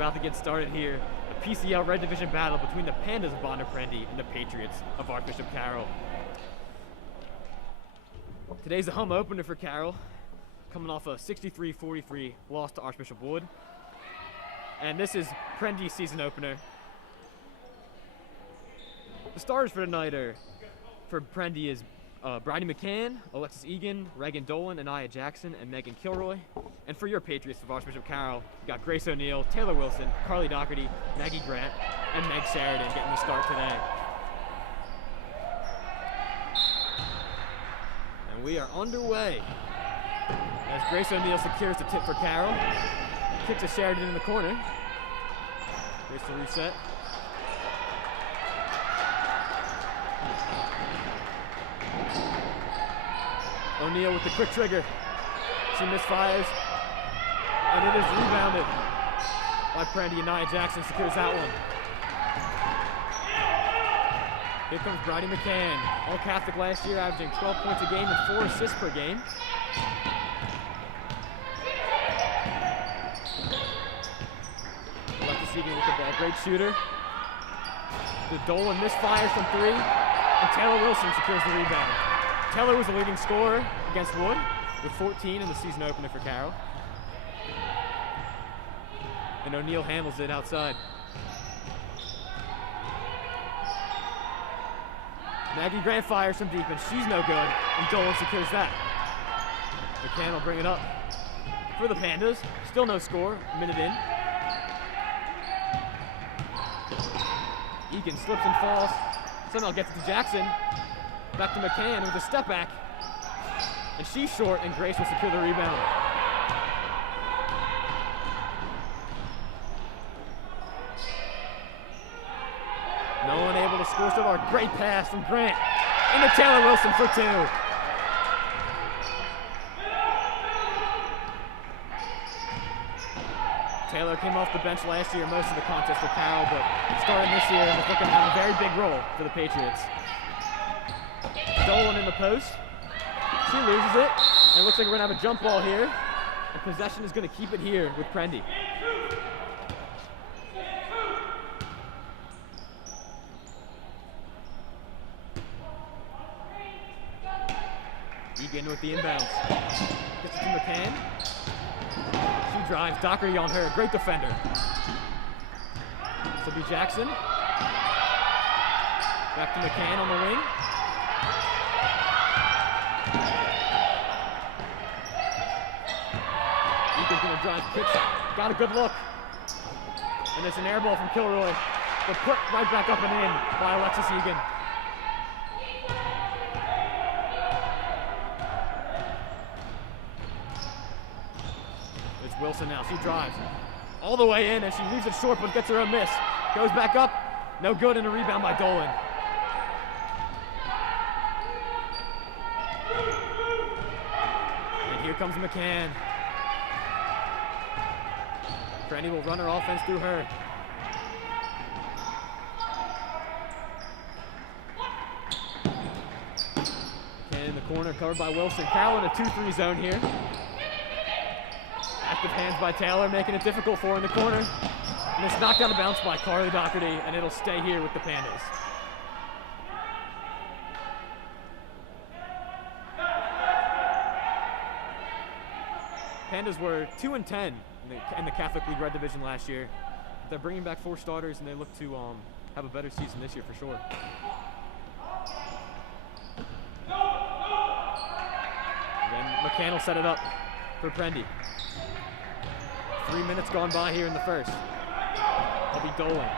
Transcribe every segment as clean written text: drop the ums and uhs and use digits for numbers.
about to get started here. A PCL Red Division battle between the Pandas of Bonner Prendie and the Patriots of Archbishop Carroll. Today's a home opener for Carroll, coming off a 63-43 loss to Archbishop Wood. And this is Prendie's season opener. The starters for tonight are, for Prendie is Bridie McCann, Alexis Egan, Reagan Dolan, Anaya Jackson, and Megan Kilroy. And for your Patriots of Archbishop Carroll, you got Grace O'Neill, Taylor Wilson, Carly Doherty, Maggie Grant, and Meg Sheridan getting the start today. And we are underway as Grace O'Neill secures the tip for Carroll. Kicks to Sheridan in the corner. Grace to reset. O'Neill with the quick trigger. She misfires. And it is rebounded by Prendie, and Nia Jackson secures that one. Here comes Bridie McCann. All Catholic last year, averaging 12 points a game and 4 assists per game. Alexis Egan with the ball. Great shooter. The Dolan misfires from 3. And Taylor Wilson secures the rebound. Taylor was the leading scorer against Wood with 14 in the season opener for Carroll. And O'Neill handles it outside. Maggie Grant fires from deep, and she's no good, and Dolan secures that. McCann will bring it up for the Pandas. Still no score, a minute in. Egan slips and falls. Somehow gets it to Jackson. Back to McCann with a step back. And she's short, and Grace will secure the rebound. No one able to score so far. Great pass from Grant. Into Taylor Wilson for 2. Taylor came off the bench last year most of the contest for Carroll, but starting this year, is looking to have a very big role for the Patriots. Dolan in the post. She loses it. And it looks like we're going to have a jump ball here. And possession is going to keep it here with Prendie. Egan with the inbounds. Gets it to McCann. She drives. Doherty on her. Great defender. This will be Jackson. Back to McCann on the wing. Egan's going to drive, pitch. Got a good look. And it's an air ball from Kilroy. But put right back up and in by Alexis Egan. It's Wilson now. She drives all the way in, and she leaves it short, but gets her a miss. Goes back up. No good, and a rebound by Dolan. And here comes McCann. Prendie will run her offense through her. McCann in the corner, covered by Wilson. Carroll in a 2-3 zone here. Active hands by Taylor, making it difficult for her in the corner. And it's knocked out of bounds by Carly Doherty, and it'll stay here with the Pandas. Pandas were 2-10 in the Catholic League Red Division last year. They're bringing back 4 starters, and they look to have a better season this year for sure. Then McCann will set it up for Prendie. 3 minutes gone by here in the first. It'll be Dolan.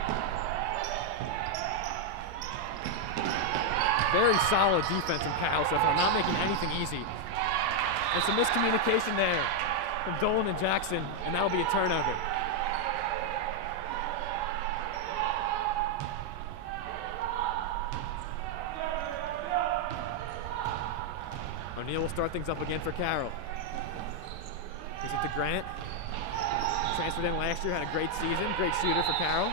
Very solid defense in Carroll so far, not making anything easy. And some miscommunication there from Dolan and Jackson, and that'll be a turnover. O'Neill will start things up again for Carroll. Gives it to Grant. Transferred in last year, had a great season, great shooter for Carroll.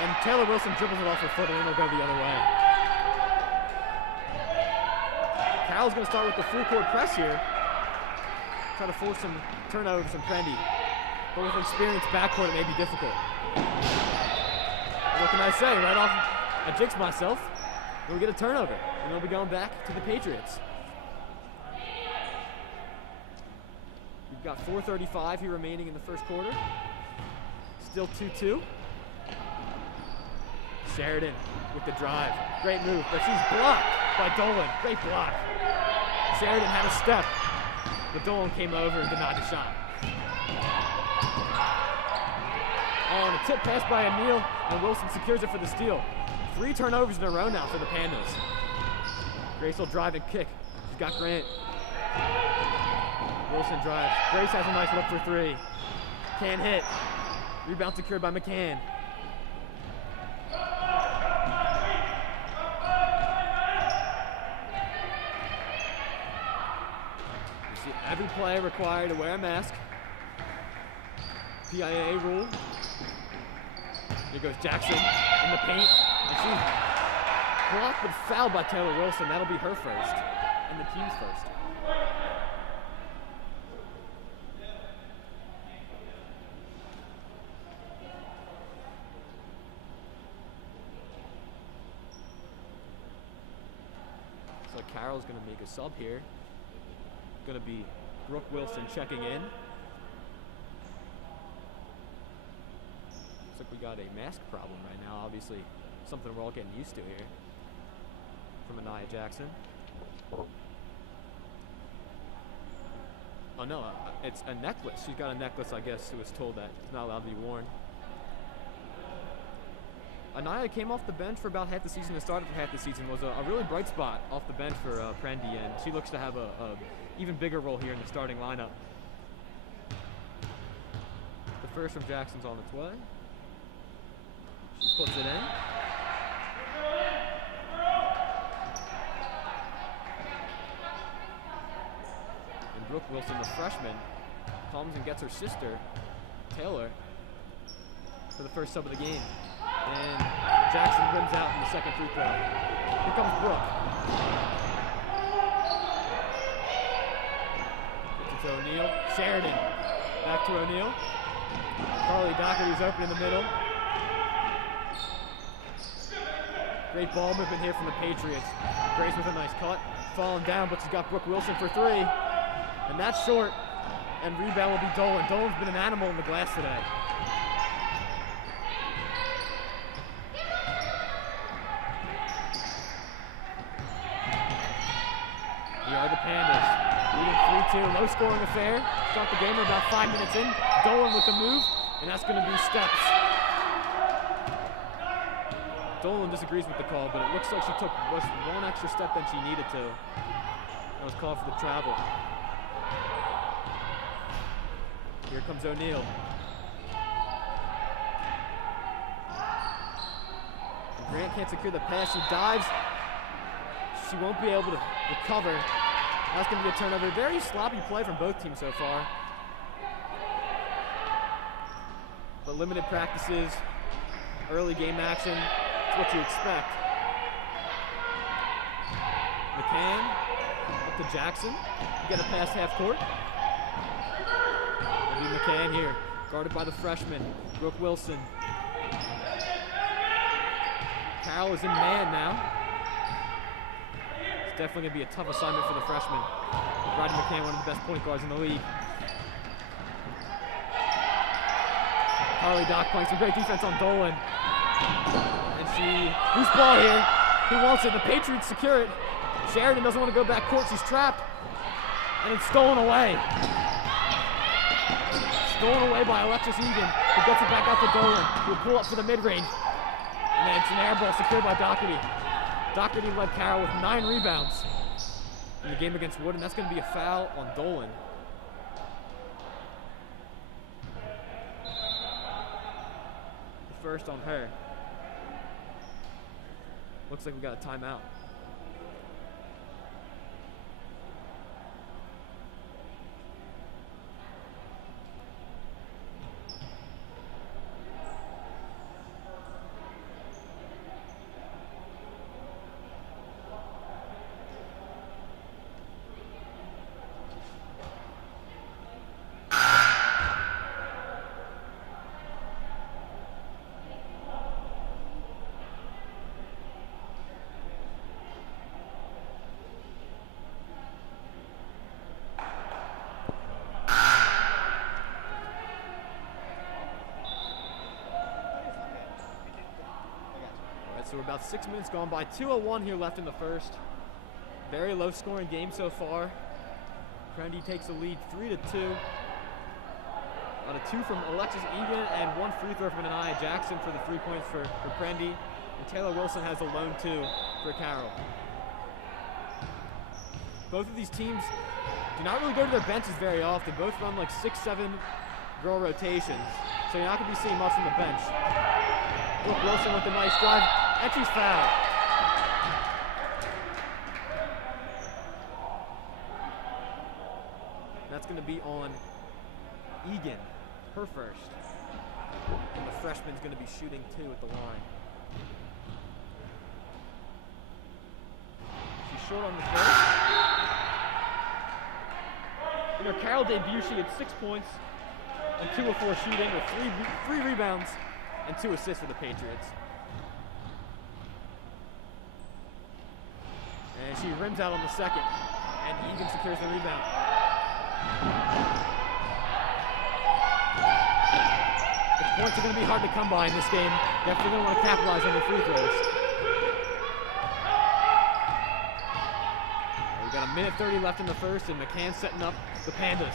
And Taylor Wilson dribbles it off her foot, and then it'll go the other way. Carroll's going to start with the full court press here. Try to force some turnovers from Prendie. But with experienced backcourt, it may be difficult. What can I say? Right off, I jinxed myself. We'll get a turnover, and they'll be going back to the Patriots. We've got 4:35 here remaining in the first quarter. Still 2-2. Sheridan with the drive. Great move, but she's blocked by Dolan. Great block. Sheridan had a step, but Dolan came over and denied the shot. Oh, and a tip pass by O'Neal, and Wilson secures it for the steal. 3 turnovers in a row now for the Pandas. Grace will drive and kick. She's got Grant. Wilson drives. Grace has a nice look for 3. Can't hit. Rebound secured by McCann. You see every player required to wear a mask. PIA rule. Here goes Jackson in the paint. And she's blocked but fouled by Taylor Wilson. That'll be her first. And the team's first. So Carroll's going to make a sub here. Going to be Brooke Wilson checking in. Looks like we got a mask problem right now. Obviously, something we're all getting used to here from Anaya Jackson. Oh no, it's a necklace. She's got a necklace, I guess, who was told that it's not allowed to be worn. Anaya came off the bench for about half the season and started for half the season. Was a really bright spot off the bench for Prendie, and she looks to have a even bigger role here in the starting lineup. The first from Jackson's on its way. She puts it in. And Brooke Wilson, the freshman, comes and gets her sister, Taylor, for the first sub of the game. And Jackson rims out in the second free throw. Here comes Brooke. Gets it to O'Neal. Sheridan. Back to O'Neal. Carly Doherty's open in the middle. Great ball movement here from the Patriots. Grace with a nice cut. Falling down, but she's got Brooke Wilson for 3. And that's short. And rebound will be Dolan. Dolan's been an animal in the glass today. Here are the Pandas. Leading 3-2. Low scoring affair. Start the game. We're about 5 minutes in. Dolan with the move. And that's going to be steps. Dolan disagrees with the call, but it looks like she took one extra step than she needed to. That was called for the travel. Here comes O'Neal. Grant can't secure the pass. She dives. She won't be able to recover. That's going to be a turnover. Very sloppy play from both teams so far. But limited practices, early game action. That's what you expect. McCann up to Jackson. Get a pass half court. It'll be McCann here, guarded by the freshman, Brooke Wilson. Carroll is in man now. It's definitely going to be a tough assignment for the freshman. Brady McCann, one of the best point guards in the league. Harley Dock playing some great defense on Dolan. And loose ball here. He wants it. The Patriots secure it. Sheridan doesn't want to go back court. She's trapped. And it's stolen away. Stolen away by Alexis Egan, who gets it back out to Dolan, who will pull up for the mid-range. And then it's an air ball secured by Doherty. Doherty led Carroll with 9 rebounds in the game against Wood, and that's going to be a foul on Dolan. The first on her. Looks like we got a timeout. So we're about 6 minutes gone by. 2:01 here left in the first. Very low scoring game so far. Prendie takes the lead 3-2. On a 2 from Alexis Egan and 1 free throw from Anaya Jackson for the 3 points for Prendie. And Taylor Wilson has a lone 2 for Carroll. Both of these teams do not really go to their benches very often. Both run like 6-7 girl rotations. So you're not going to be seeing much from the bench. Brooke Wilson with a nice drive, and she's fouled. That's going to be on Egan, her first. And the freshman's going to be shooting 2 at the line. She's short on the first. In her Carroll debut, she had 6 points and 2 of 4 shooting with 3 rebounds and 2 assists for the Patriots. And she rims out on the second, and Egan secures the rebound. The points are going to be hard to come by in this game. Definitely going to want to capitalize on the free throws. We've got a minute 30 left in the first, and McCann setting up the Pandas.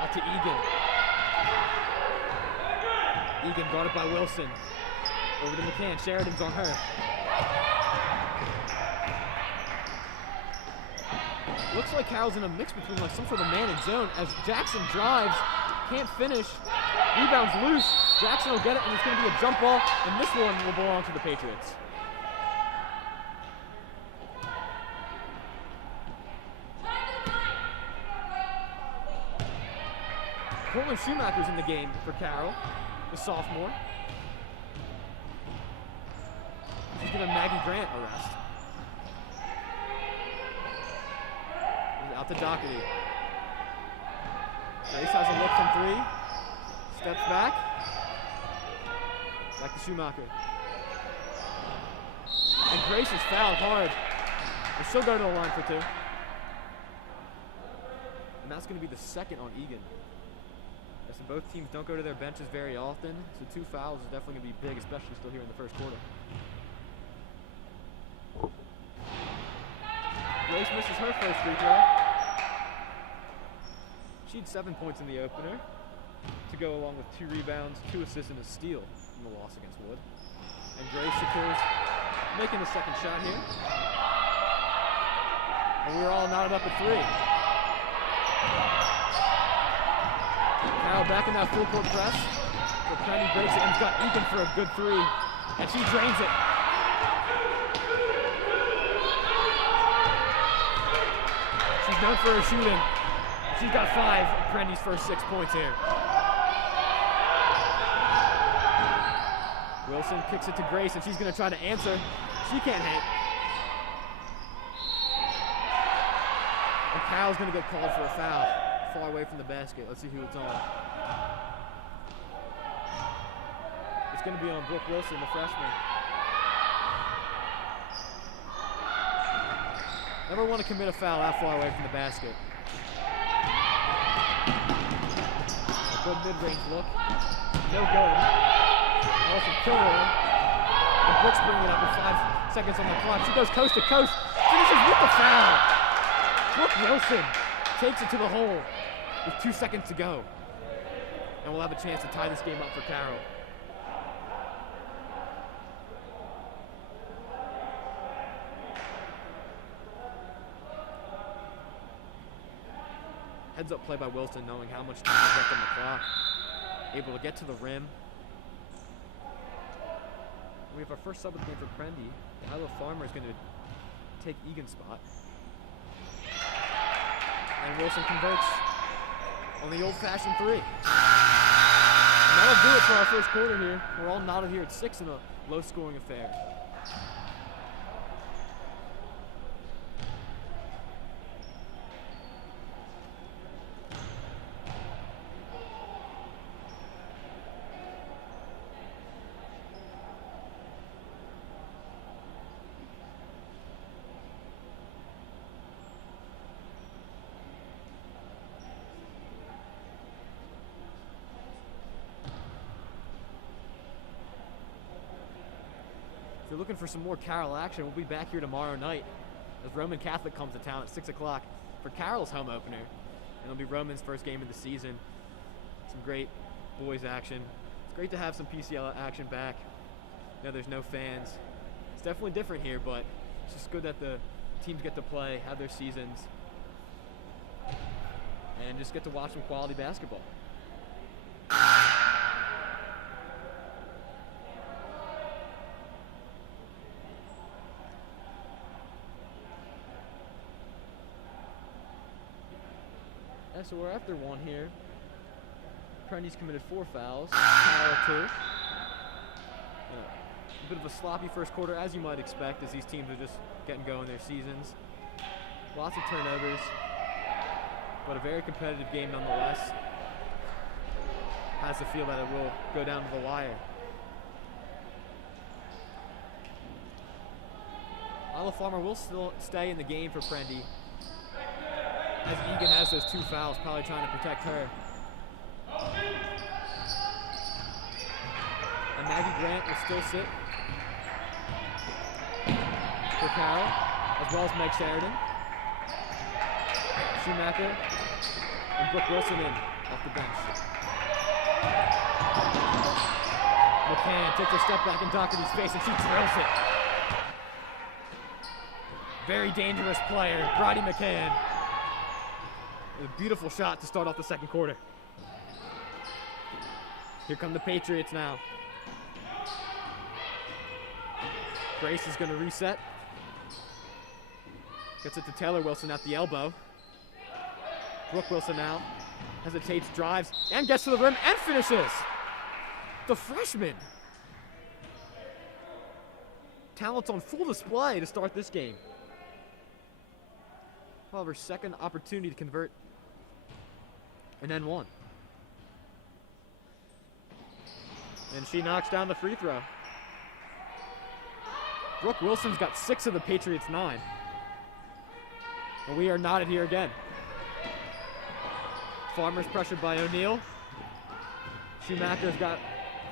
Out to Egan. Egan guarded by Wilson. Over to McCann. Sheridan's on her. Looks like Carroll's in a mix between like some sort of man and zone as Jackson drives, can't finish, rebounds loose. Jackson will get it, and it's going to be a jump ball, and this one will belong to the Patriots. Portland Schumacher's in the game for Carroll, the sophomore. She's going to Maggie Grant arrest. Out to Doherty. Grace has a look from 3. Steps back. Back to Schumacher. And Grace is fouled hard. They still go to the line for 2. And that's going to be the second on Egan. So both teams don't go to their benches very often. So 2 fouls is definitely going to be big, especially still here in the first quarter. Grace misses her first free throw. She had 7 points in the opener to go along with 2 rebounds, 2 assists, and a steal in the loss against Wood. And Grace secures making the second shot here. And we're all knotted up at 3. Carroll back in that full court press. But Prendie breaks it and's got Egan for a good 3. And she drains it. She's known for her shooting. She's got 5 of Prendie's first 6 points here. Wilson kicks it to Grace, and she's going to try to answer. She can't hit. And Carroll's going to get called for a foul far away from the basket. Let's see who it's on. It's going to be on Brooke Wilson, the freshman. Never want to commit a foul that far away from the basket. A good mid-range look. No good. Also Carroll. And Brooks bringing it up with 5 seconds on the clock. She goes coast to coast. Finishes with the foul. Brooke Wilson takes it to the hole with 2 seconds to go. And we'll have a chance to tie this game up for Carroll. Heads up play by Wilson, knowing how much time is left on the clock. Able to get to the rim. We have our first sub of the game for Prendie. Isla Farmer is going to take Egan's spot. And Wilson converts on the old-fashioned 3. And that'll do it for our first quarter here. We're all knotted here at 6 in a low-scoring affair. you're looking for some more Carroll action, we'll be back here tomorrow night as Roman Catholic comes to town at 6 o'clock for Carroll's home opener. And it'll be Roman's first game of the season. Some great boys action. It's great to have some PCL action back. I know there's no fans. It's definitely different here, but it's just good that the teams get to play, have their seasons, and just get to watch some quality basketball. Yeah, so we're after one here. Prendie's committed 4 fouls, Carroll 2. A bit of a sloppy first quarter, as you might expect, as these teams are just getting going their seasons. Lots of turnovers, but a very competitive game nonetheless. Has the feel that it will go down to the wire. Isla Farmer will still stay in the game for Prendie, as Egan has those 2 fouls, probably trying to protect her. And Maggie Grant will still sit for Carroll, as well as Meg Sheridan. Schumacher and Brooke Wilson in off the bench. McCann takes a step back in Doherty's face and she drills it. Very dangerous player, Bridie McCann. A beautiful shot to start off the second quarter. Here come the Patriots now. Grace is going to reset. Gets it to Taylor Wilson at the elbow. Brooke Wilson now hesitates, drives, and gets to the rim and finishes. The freshman. Talent's on full display to start this game. However, second opportunity to convert and then one. And she knocks down the free throw. Brooke Wilson's got 6 of the Patriots' 9. And we are knotted here again. Farmer's pressured by O'Neal. Schumacher's got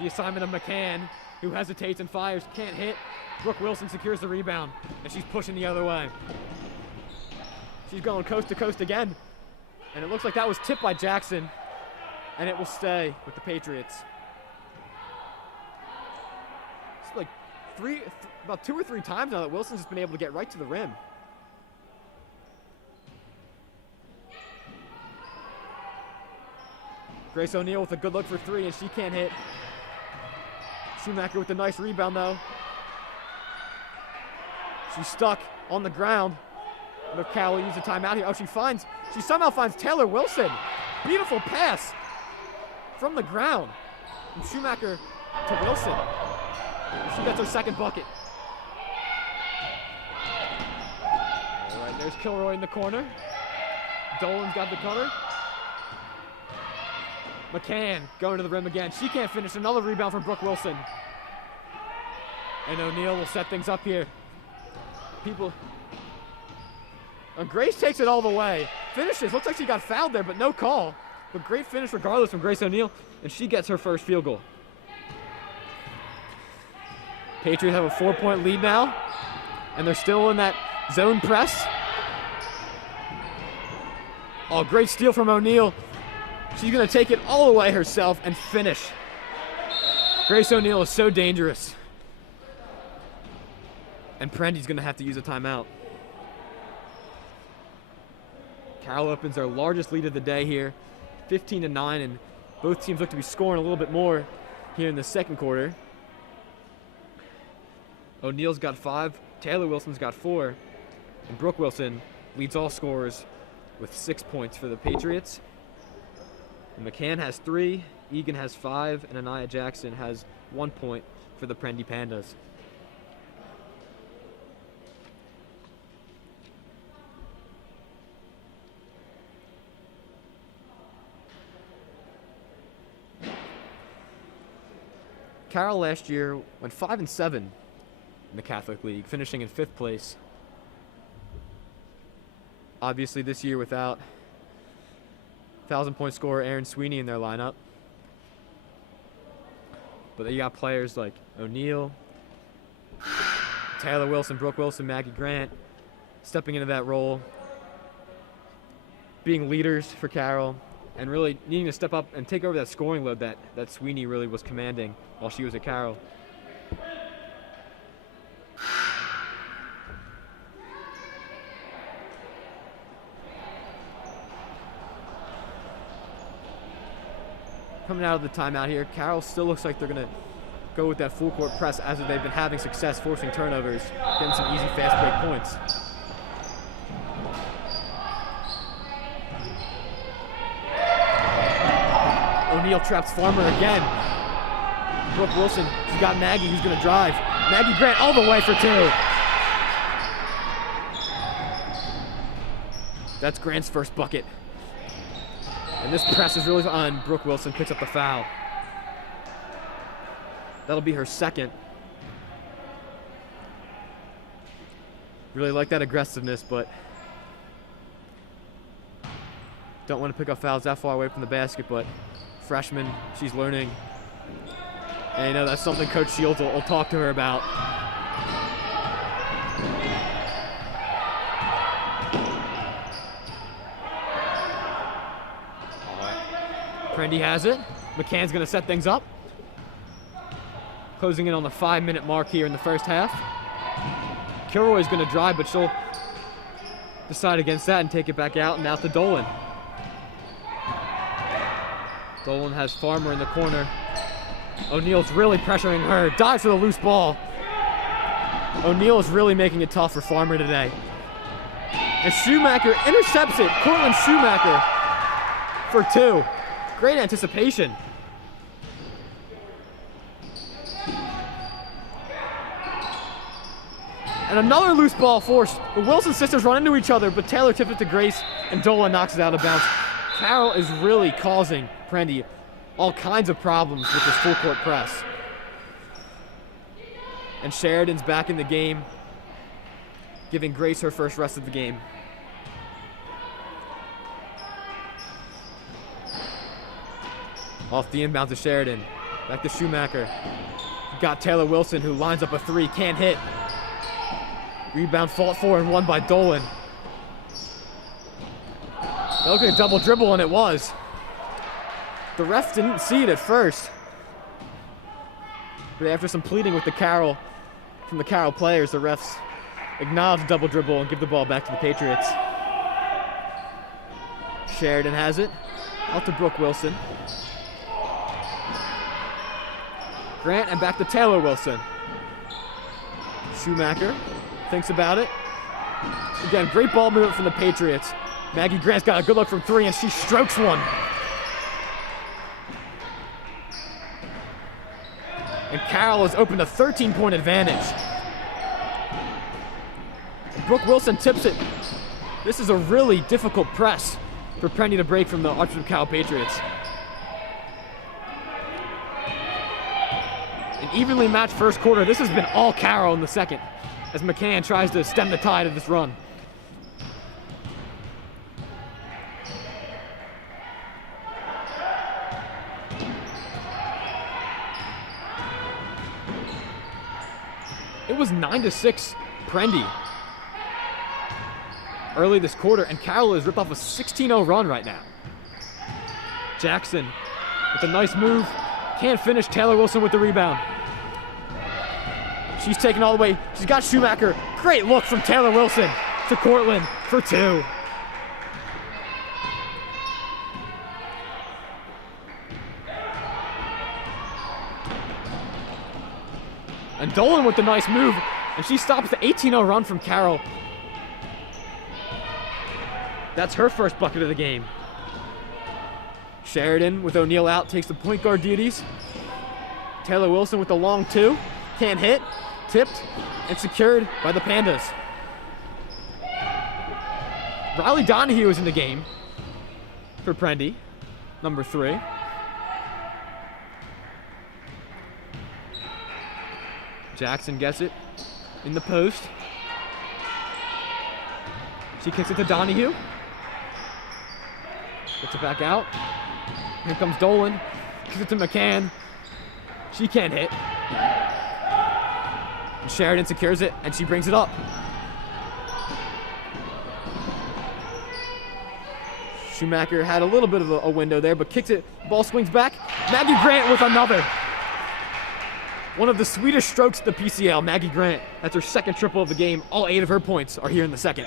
the assignment of McCann, who hesitates and fires, can't hit. Brooke Wilson secures the rebound, and she's pushing the other way. She's going coast to coast again. And it looks like that was tipped by Jackson, and it will stay with the Patriots. It's like about 2 or 3 times now that Wilson's just been able to get right to the rim. Grace O'Neal with a good look for 3, and she can't hit. Schumacher with a nice rebound, though. She's stuck on the ground. Look, Carroll use a timeout here. Oh, she somehow finds Taylor Wilson. Beautiful pass from the ground. From Schumacher to Wilson. She gets her second bucket. All right, there's Kilroy in the corner. Dolan's got the cutter. McCann going to the rim again. She can't finish. Another rebound from Brooke Wilson. And O'Neal will set things up here. And Grace takes it all the way. Finishes. Looks like she got fouled there, but no call. But great finish regardless from Grace O'Neal. And she gets her first field goal. Patriots have a 4-point lead now. And they're still in that zone press. Oh, great steal from O'Neal. She's going to take it all the way herself and finish. Grace O'Neal is so dangerous. And Prendie's going to have to use a timeout. Carroll opens their largest lead of the day here, 15-9, and both teams look to be scoring a little bit more here in the second quarter. O'Neal's got 5, Taylor Wilson's got 4, and Brooke Wilson leads all scorers with 6 points for the Patriots. And McCann has 3, Egan has 5, and Anaya Jackson has 1 point for the Prendie Pandas. Carroll last year went 5-7 in the Catholic League, finishing in 5th place. Obviously this year without 1,000-point scorer Aaron Sweeney in their lineup. But you got players like O'Neal, Taylor Wilson, Brooke Wilson, Maggie Grant stepping into that role, being leaders for Carroll, and really needing to step up and take over that scoring load that Sweeney really was commanding while she was at Carroll. Coming out of the timeout here, Carroll still looks like they're going to go with that full court press as they've been having success forcing turnovers, getting some easy fast break points. O'Neal traps Farmer again. Brooke Wilson, she's got Maggie who's going to drive. Maggie Grant all the way for 2. That's Grant's first bucket. And this press is really on. Brooke Wilson picks up the foul. That'll be her second. Really like that aggressiveness, but don't want to pick up fouls that far away from the basket, but freshman, she's learning. And you know, that's something Coach Shields will talk to her about. Prendie has it. McCann's going to set things up. Closing in on the 5-minute mark here in the first half. Kilroy's going to drive, but she'll decide against that and take it back out and out to Dolan. Dolan has Farmer in the corner. O'Neal's really pressuring her. Dives for the loose ball. O'Neal is really making it tough for Farmer today. And Schumacher intercepts it. Cortland Schumacher for 2. Great anticipation. And another loose ball forced. The Wilson sisters run into each other, but Taylor tips it to Grace, and Dolan knocks it out of bounds. Carroll is really causing Prendie all kinds of problems with this full court press. And Sheridan's back in the game, giving Grace her first rest of the game. Off the inbound to Sheridan. Back to Schumacher. Got Taylor Wilson, who lines up a 3, can't hit. Rebound fought for and won by Dolan. They're looking at a double dribble, and it was. The refs didn't see it at first. But after some pleading with the Carroll, from the Carroll players, the refs acknowledge the double dribble and give the ball back to the Patriots. Sheridan has it. Out to Brooke Wilson. Grant, and back to Taylor Wilson. Schumacher thinks about it. Again, great ball movement from the Patriots. Maggie Grant's got a good look from 3, and she strokes one. And Carroll has opened a 13-point advantage. Brooke Wilson tips it. This is a really difficult press for Prendie to break from the Archbishop Carroll Patriots. An evenly matched first quarter. This has been all Carroll in the second, as McCann tries to stem the tide of this run. It was 9-6 Prendie early this quarter, and Carroll has ripped off a 16-0 run right now. Jackson with a nice move. Can't finish. Taylor Wilson with the rebound. She's taken all the way. She's got Schumacher. Great look from Taylor Wilson to Cortland for 2. And Dolan with the nice move, and she stops the 18-0 run from Carroll. That's her first bucket of the game. Sheridan, with O'Neal out, takes the point guard duties. Taylor Wilson with the long 2. Can't hit. Tipped and secured by the Pandas. Riley Donahue is in the game for Prendie, number 3. Jackson gets it in the post. She kicks it to Donahue. Gets it back out. Here comes Dolan. Kicks it to McCann. She can't hit. And Sheridan secures it, and she brings it up. Schumacher had a little bit of a window there, but kicks it. Ball swings back. Maggie Grant with another. One of the sweetest strokes at the PCL, Maggie Grant. That's her second triple of the game. All 8 of her points are here in the second.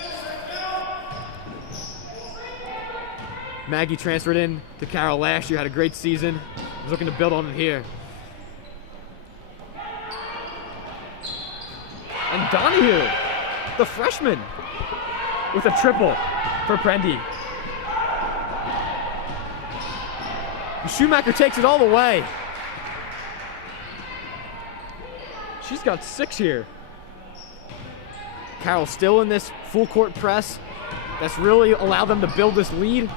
Maggie transferred in to Carroll last year, had a great season. Was looking to build on it here. And Donahue, the freshman, with a triple for Prendie. And Schumacher takes it all the way. She's got 6 here. Carroll still in this full court press. That's really allowed them to build this lead.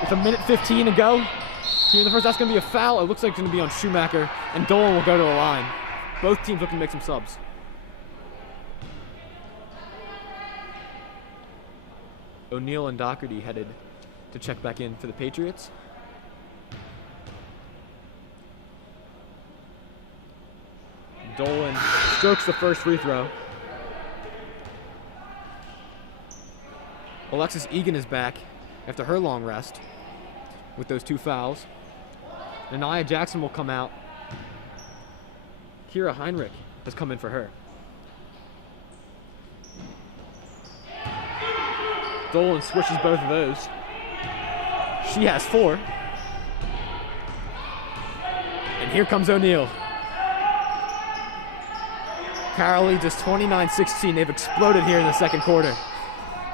With 1:15 to go here in the first, that's going to be a foul. It looks like it's going to be on Schumacher, and Dolan will go to the line. Both teams looking to make some subs. O'Neal and Doherty headed to check back in for the Patriots. Dolan strokes the first free throw. Alexis Egan is back after her long rest with those 2 fouls. And Nia Jackson will come out. Kira Heinrich has come in for her. Dolan switches both of those. She has 4. And here comes O'Neal. Carroll leads us 29-16. They've exploded here in the second quarter.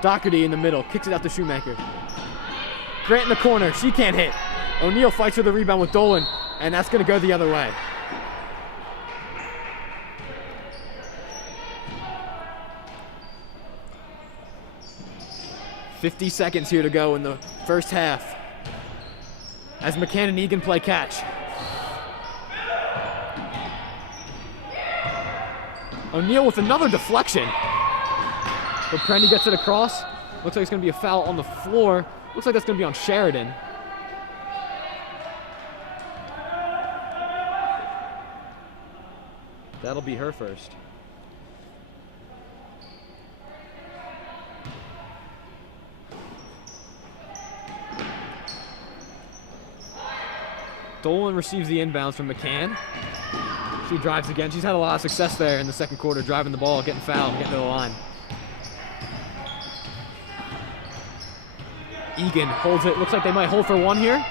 Doherty in the middle, kicks it out to Schumacher. Grant in the corner, she can't hit. O'Neal fights for the rebound with Dolan, and that's going to go the other way. "50 seconds here to go in the first half as McCann and Egan play catch. O'Neal with another deflection. But Prendie gets it across. Looks like it's going to be a foul on the floor. Looks like that's going to be on Sheridan. That'll be her first. Dolan receives the inbounds from McCann. She drives again. She's had a lot of success there in the second quarter, driving the ball, getting fouled, getting to the line. Egan holds it. Looks like they might hold for 1 here.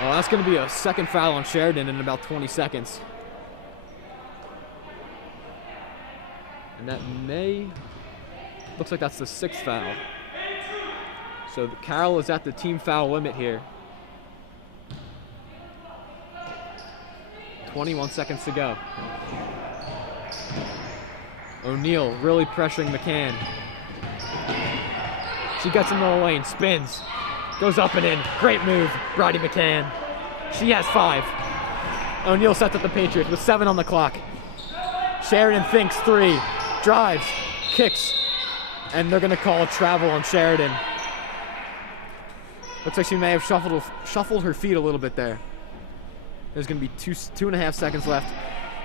Oh, that's going to be a second foul on Sheridan in about 20 seconds. And that looks like that's the 6th foul. So Carroll is at the team foul limit here. 21 seconds to go. O'Neal really pressuring McCann. She gets into the lane, spins, goes up and in. Great move, Bridie McCann. She has 5. O'Neal sets up the Patriots with 7 on the clock. Sheridan thinks 3, drives, kicks, and they're going to call a travel on Sheridan. Looks like she may have shuffled her feet a little bit there. There's going to be 2.5 seconds left.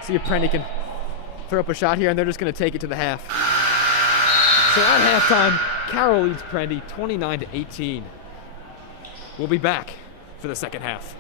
See if Prendie can throw up a shot here, and they're just going to take it to the half. So at halftime, Carroll leads Prendie 29-18. We'll be back for the second half.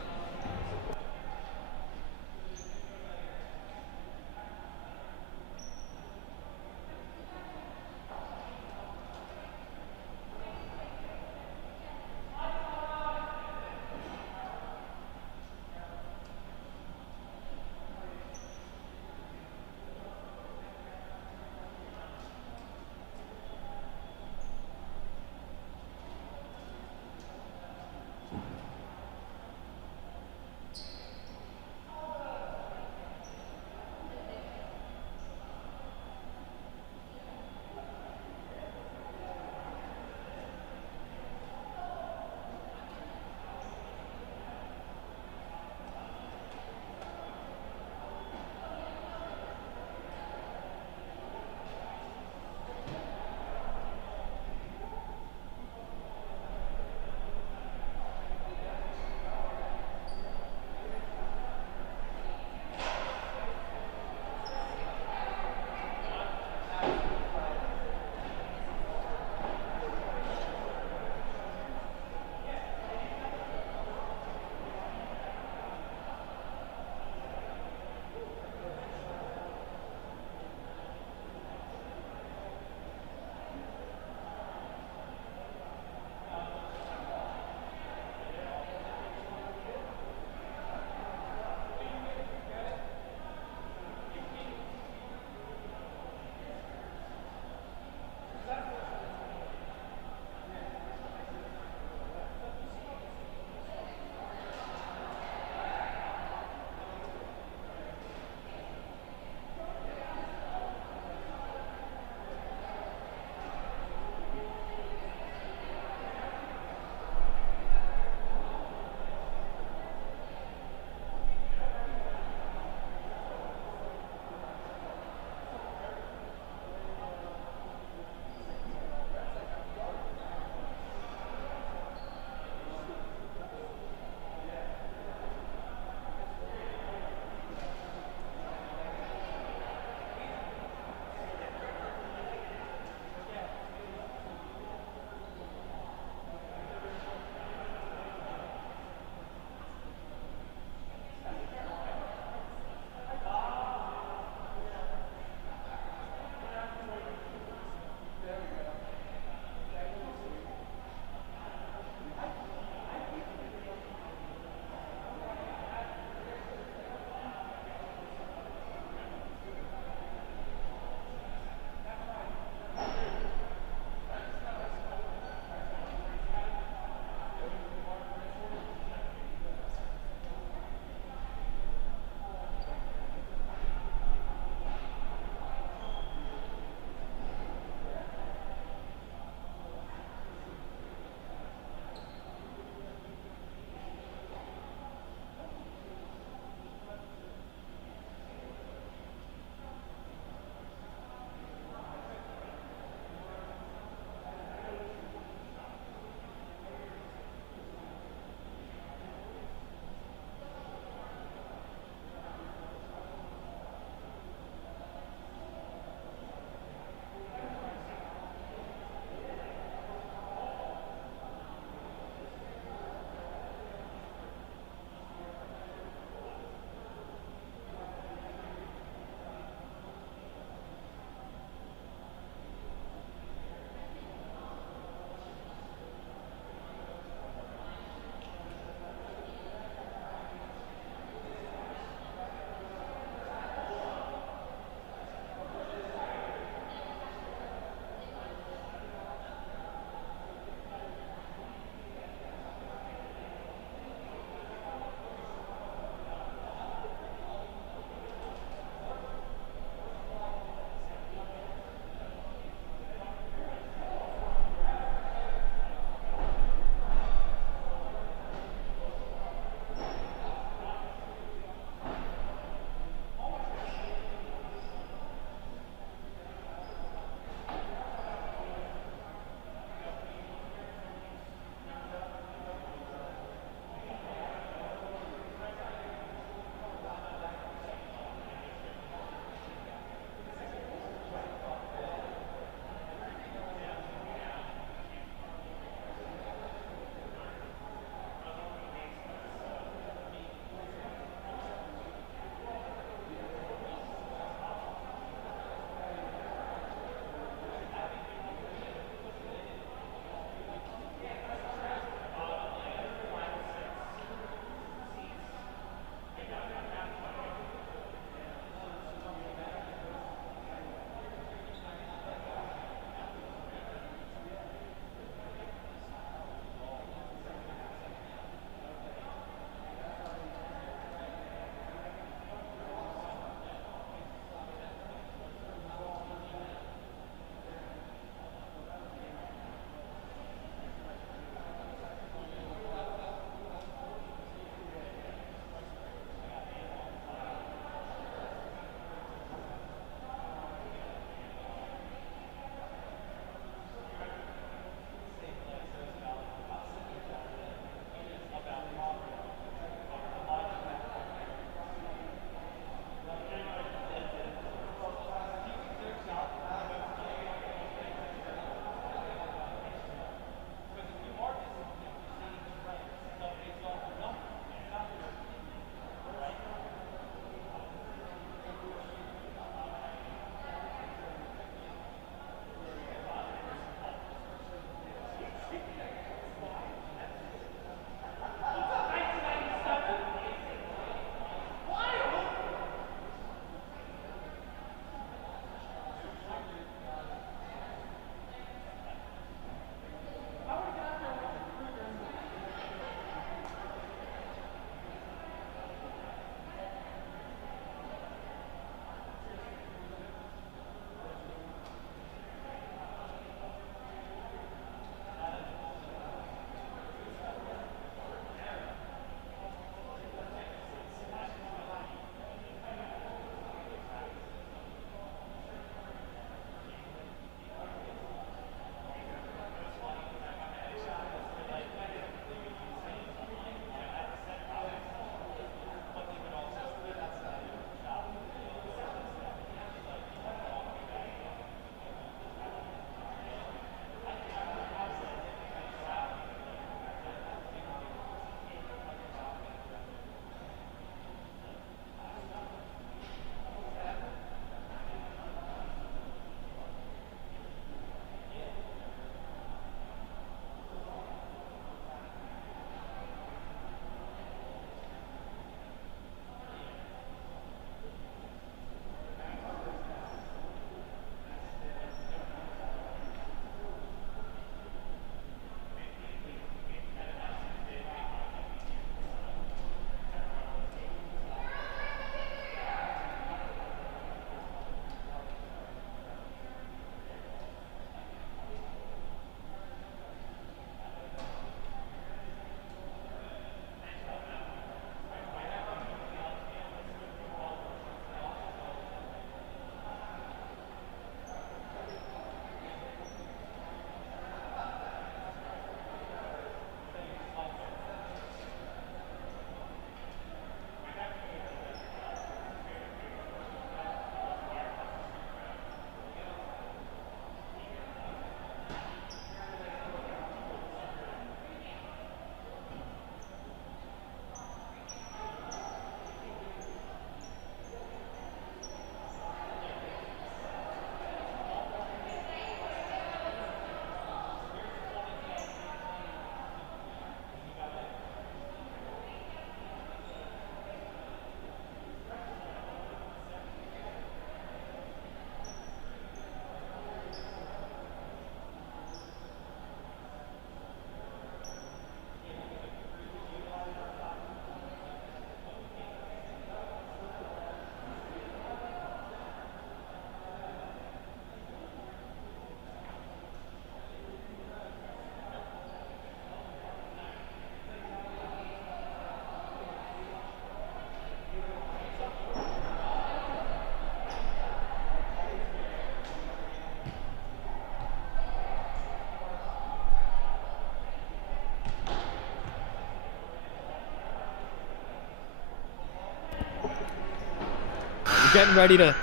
getting ready to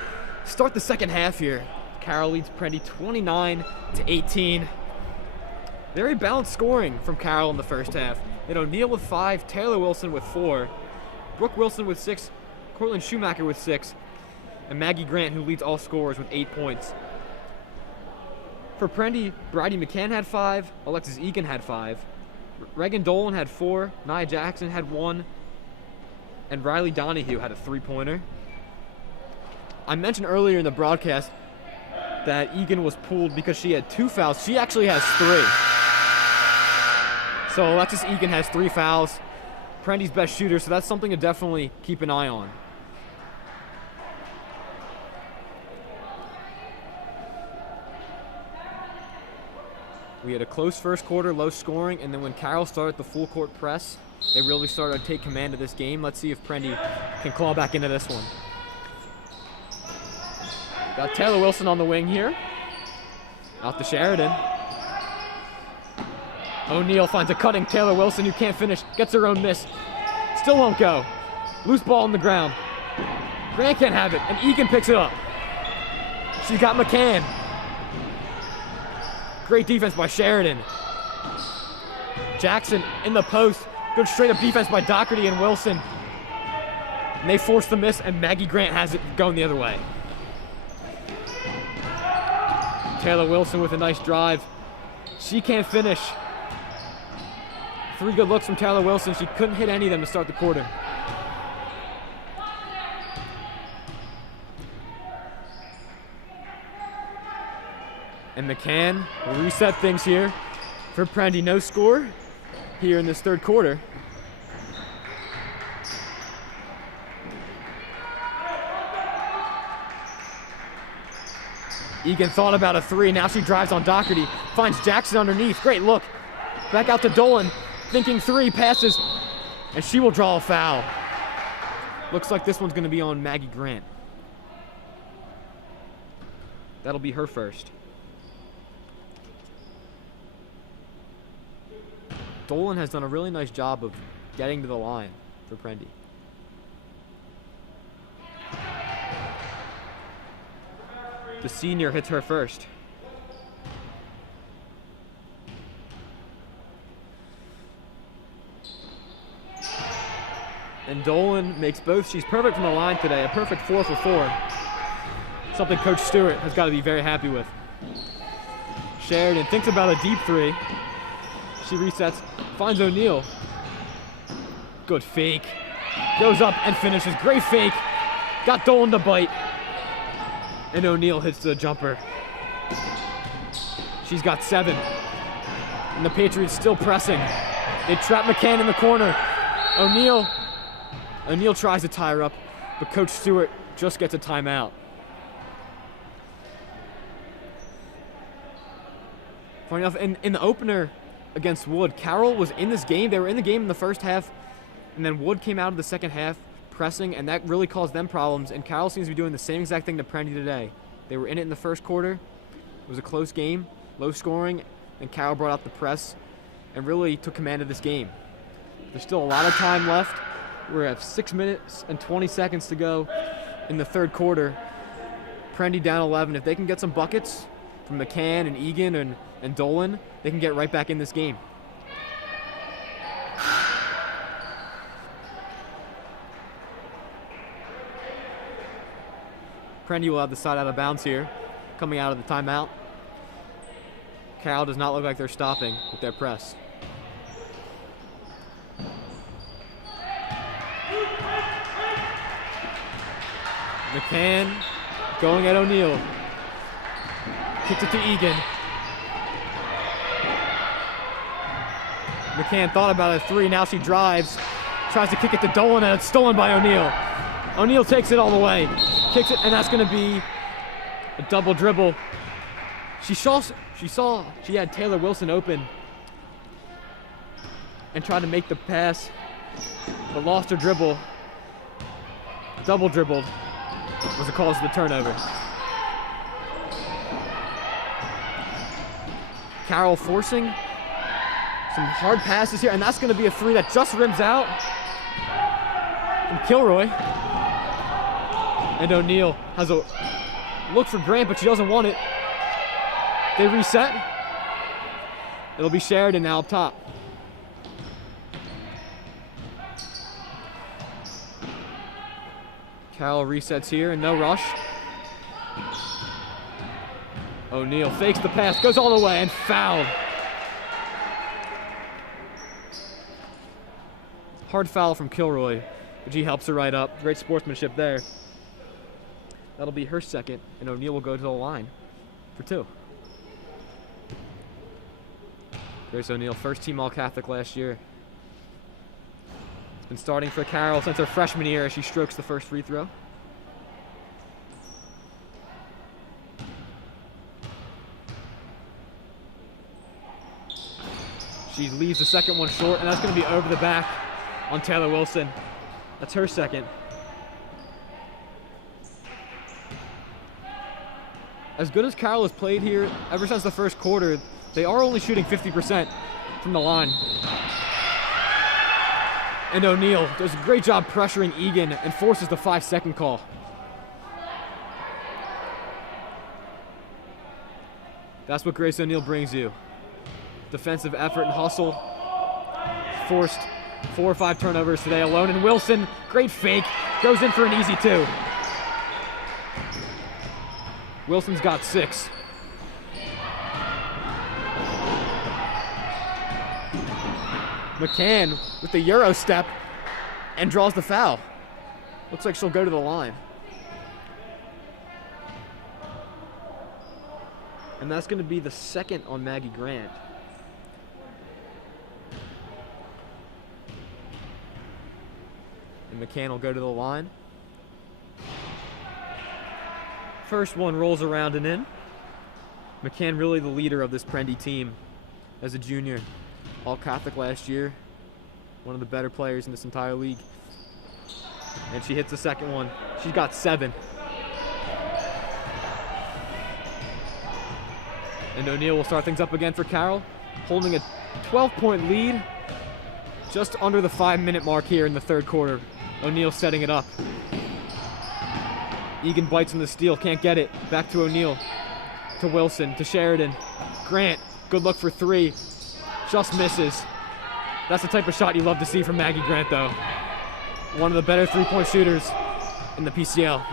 start the second half here. Carroll leads Prendie 29-18. Very balanced scoring from Carroll in the first half. And O'Neal with 5, Taylor Wilson with 4, Brooke Wilson with 6, Cortland Schumacher with 6, and Maggie Grant, who leads all scorers, with 8 points. For Prendie, Bridie McCann had 5, Alexis Egan had 5, Reagan Dolan had 4, Nia Jackson had 1, and Riley Donahue had a 3-pointer. I mentioned earlier in the broadcast that Egan was pulled because she had 2 fouls. She actually has 3. So Alexis Egan has 3 fouls. Prendie's best shooter, so that's something to definitely keep an eye on. We had a close first quarter, low scoring, and then when Carroll started the full court press, they really started to take command of this game. Let's see if Prendie can claw back into this one. Got Taylor Wilson on the wing here. Out to Sheridan. O'Neal finds a cutting Taylor Wilson, who can't finish, gets her own miss. Still won't go. Loose ball on the ground. Grant can't have it, and Egan picks it up. She's got McCann. Great defense by Sheridan. Jackson in the post. Good straight up defense by Doherty and Wilson. And they force the miss, and Maggie Grant has it going the other way. Taylor Wilson with a nice drive. She can't finish. 3 good looks from Taylor Wilson. She couldn't hit any of them to start the quarter. And McCann will reset things here for Prendie. No score here in this third quarter. Egan thought about a 3. Now she drives on Doherty. Finds Jackson underneath. Great look. Back out to Dolan. Thinking 3. Passes. And she will draw a foul. Looks like this one's going to be on Maggie Grant. That'll be her first. Dolan has done a really nice job of getting to the line for Prendie. The senior hits her first. And Dolan makes both. She's perfect from the line today. A perfect 4 for 4. Something Coach Stewart has got to be very happy with. Sheridan thinks about a deep 3. She resets, finds O'Neal. Good fake. Goes up and finishes. Great fake. Got Dolan to bite. And O'Neal hits the jumper. She's got 7. And the Patriots still pressing. They trap McCann in the corner. O'Neal tries to tie her up, but Coach Stewart just gets a timeout. Funny enough, in the opener against Wood, Carroll was in this game. They were in the game in the first half, and then Wood came out of the second half pressing, and that really caused them problems, and Carroll seems to be doing the same exact thing to Prendie today. They were in it in the first quarter. It was a close game, low scoring, and Carroll brought out the press and really took command of this game. There's still a lot of time left. We have 6 minutes and 20 seconds to go in the third quarter. Prendie down 11. If they can get some buckets from McCann and Egan and Dolan, they can get right back in this game. Prendie will have the side out of bounds here, coming out of the timeout. Carroll does not look like they're stopping with their press. McCann going at O'Neal. Kicks it to Egan. McCann thought about a 3. Now she drives. Tries to kick it to Dolan, and it's stolen by O'Neal. O'Neal takes it all the way. Kicks it, and that's going to be a double dribble. She saw she had Taylor Wilson open and tried to make the pass, but lost her dribble. Double dribbled was the cause of the turnover. Carroll forcing some hard passes here, and that's going to be a 3 that just rims out from Kilroy. And O'Neal has a look for Grant, but she doesn't want it. They reset. It'll be Sheridan now up top. Carroll resets here and no rush. O'Neal fakes the pass, goes all the way and fouled. Hard foul from Kilroy, but he helps her right up. Great sportsmanship there. That'll be her second, and O'Neal will go to the line for 2. Grace O'Neal, first team All-Catholic last year. It's been starting for Carroll since her freshman year as she strokes the first free throw. She leaves the second one short, and that's going to be over the back on Taylor Wilson. That's her second. As good as Carroll has played here ever since the first quarter, they are only shooting 50% from the line. And O'Neal does a great job pressuring Egan and forces the 5-second call. That's what Grace O'Neal brings you. Defensive effort and hustle. Forced 4 or 5 turnovers today alone. And Wilson, great fake, goes in for an easy 2. Wilson's got 6. McCann with the Euro step and draws the foul. Looks like she'll go to the line. And that's going to be the second on Maggie Grant. And McCann will go to the line. First one rolls around and in. McCann really the leader of this Prendie team as a junior. All-Catholic last year. One of the better players in this entire league. And she hits the second one. She's got 7. And O'Neal will start things up again for Carroll, holding a 12-point lead just under the 5-minute mark here in the third quarter. O'Neal setting it up. Egan bites on the steal, can't get it. Back to O'Neal, to Wilson, to Sheridan. Grant, good look for 3, just misses. That's the type of shot you love to see from Maggie Grant, though. One of the better 3-point shooters in the PCL.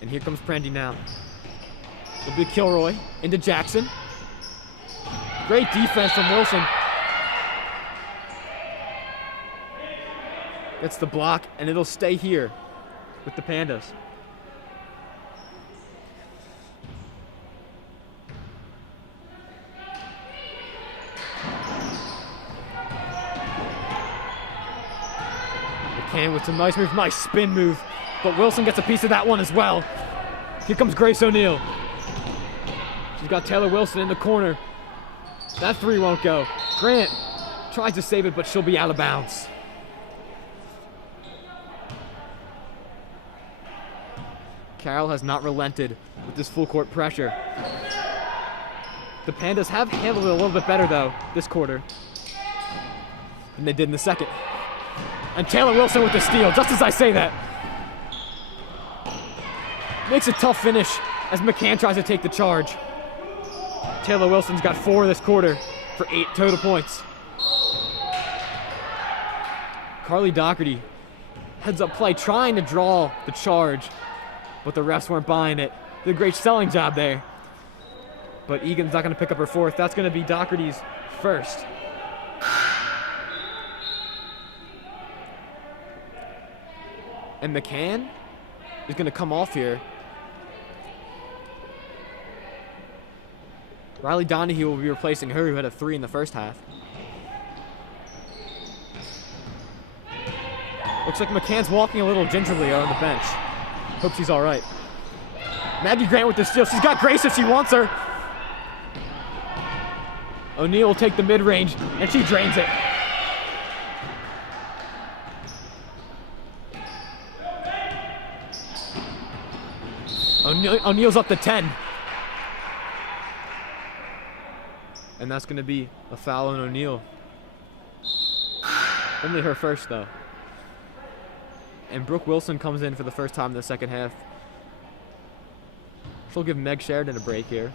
And here comes Prendie now. It'll be Kilroy into Jackson. Great defense from Wilson. Gets the block, and it'll stay here with the Pandas. McCann with some nice move, nice spin move. But Wilson gets a piece of that one as well. Here comes Grace O'Neal. She's got Taylor Wilson in the corner. That 3 won't go. Grant tries to save it, but she'll be out of bounds. Carroll has not relented with this full court pressure. The Pandas have handled it a little bit better, though, this quarter than they did in the second. And Taylor Wilson with the steal, just as I say that. Makes a tough finish as McCann tries to take the charge. Taylor Wilson's got 4 this quarter for 8 total points. Carly Doherty heads up play, trying to draw the charge, but the refs weren't buying it. Did a great selling job there. But Egan's not going to pick up her 4th. That's going to be Doherty's first. And McCann is going to come off here. Riley Donahue will be replacing her, who had a 3 in the first half. Looks like McCann's walking a little gingerly on the bench. Hope she's all right. Maggie Grant with the steal. She's got Grace if she wants her. O'Neal will take the mid-range, and she drains it. O'Neal's up to 10. And that's going to be a foul on O'Neal. Only her first, though. And Brooke Wilson comes in for the first time in the second half. She'll give Meg Sheridan a break here.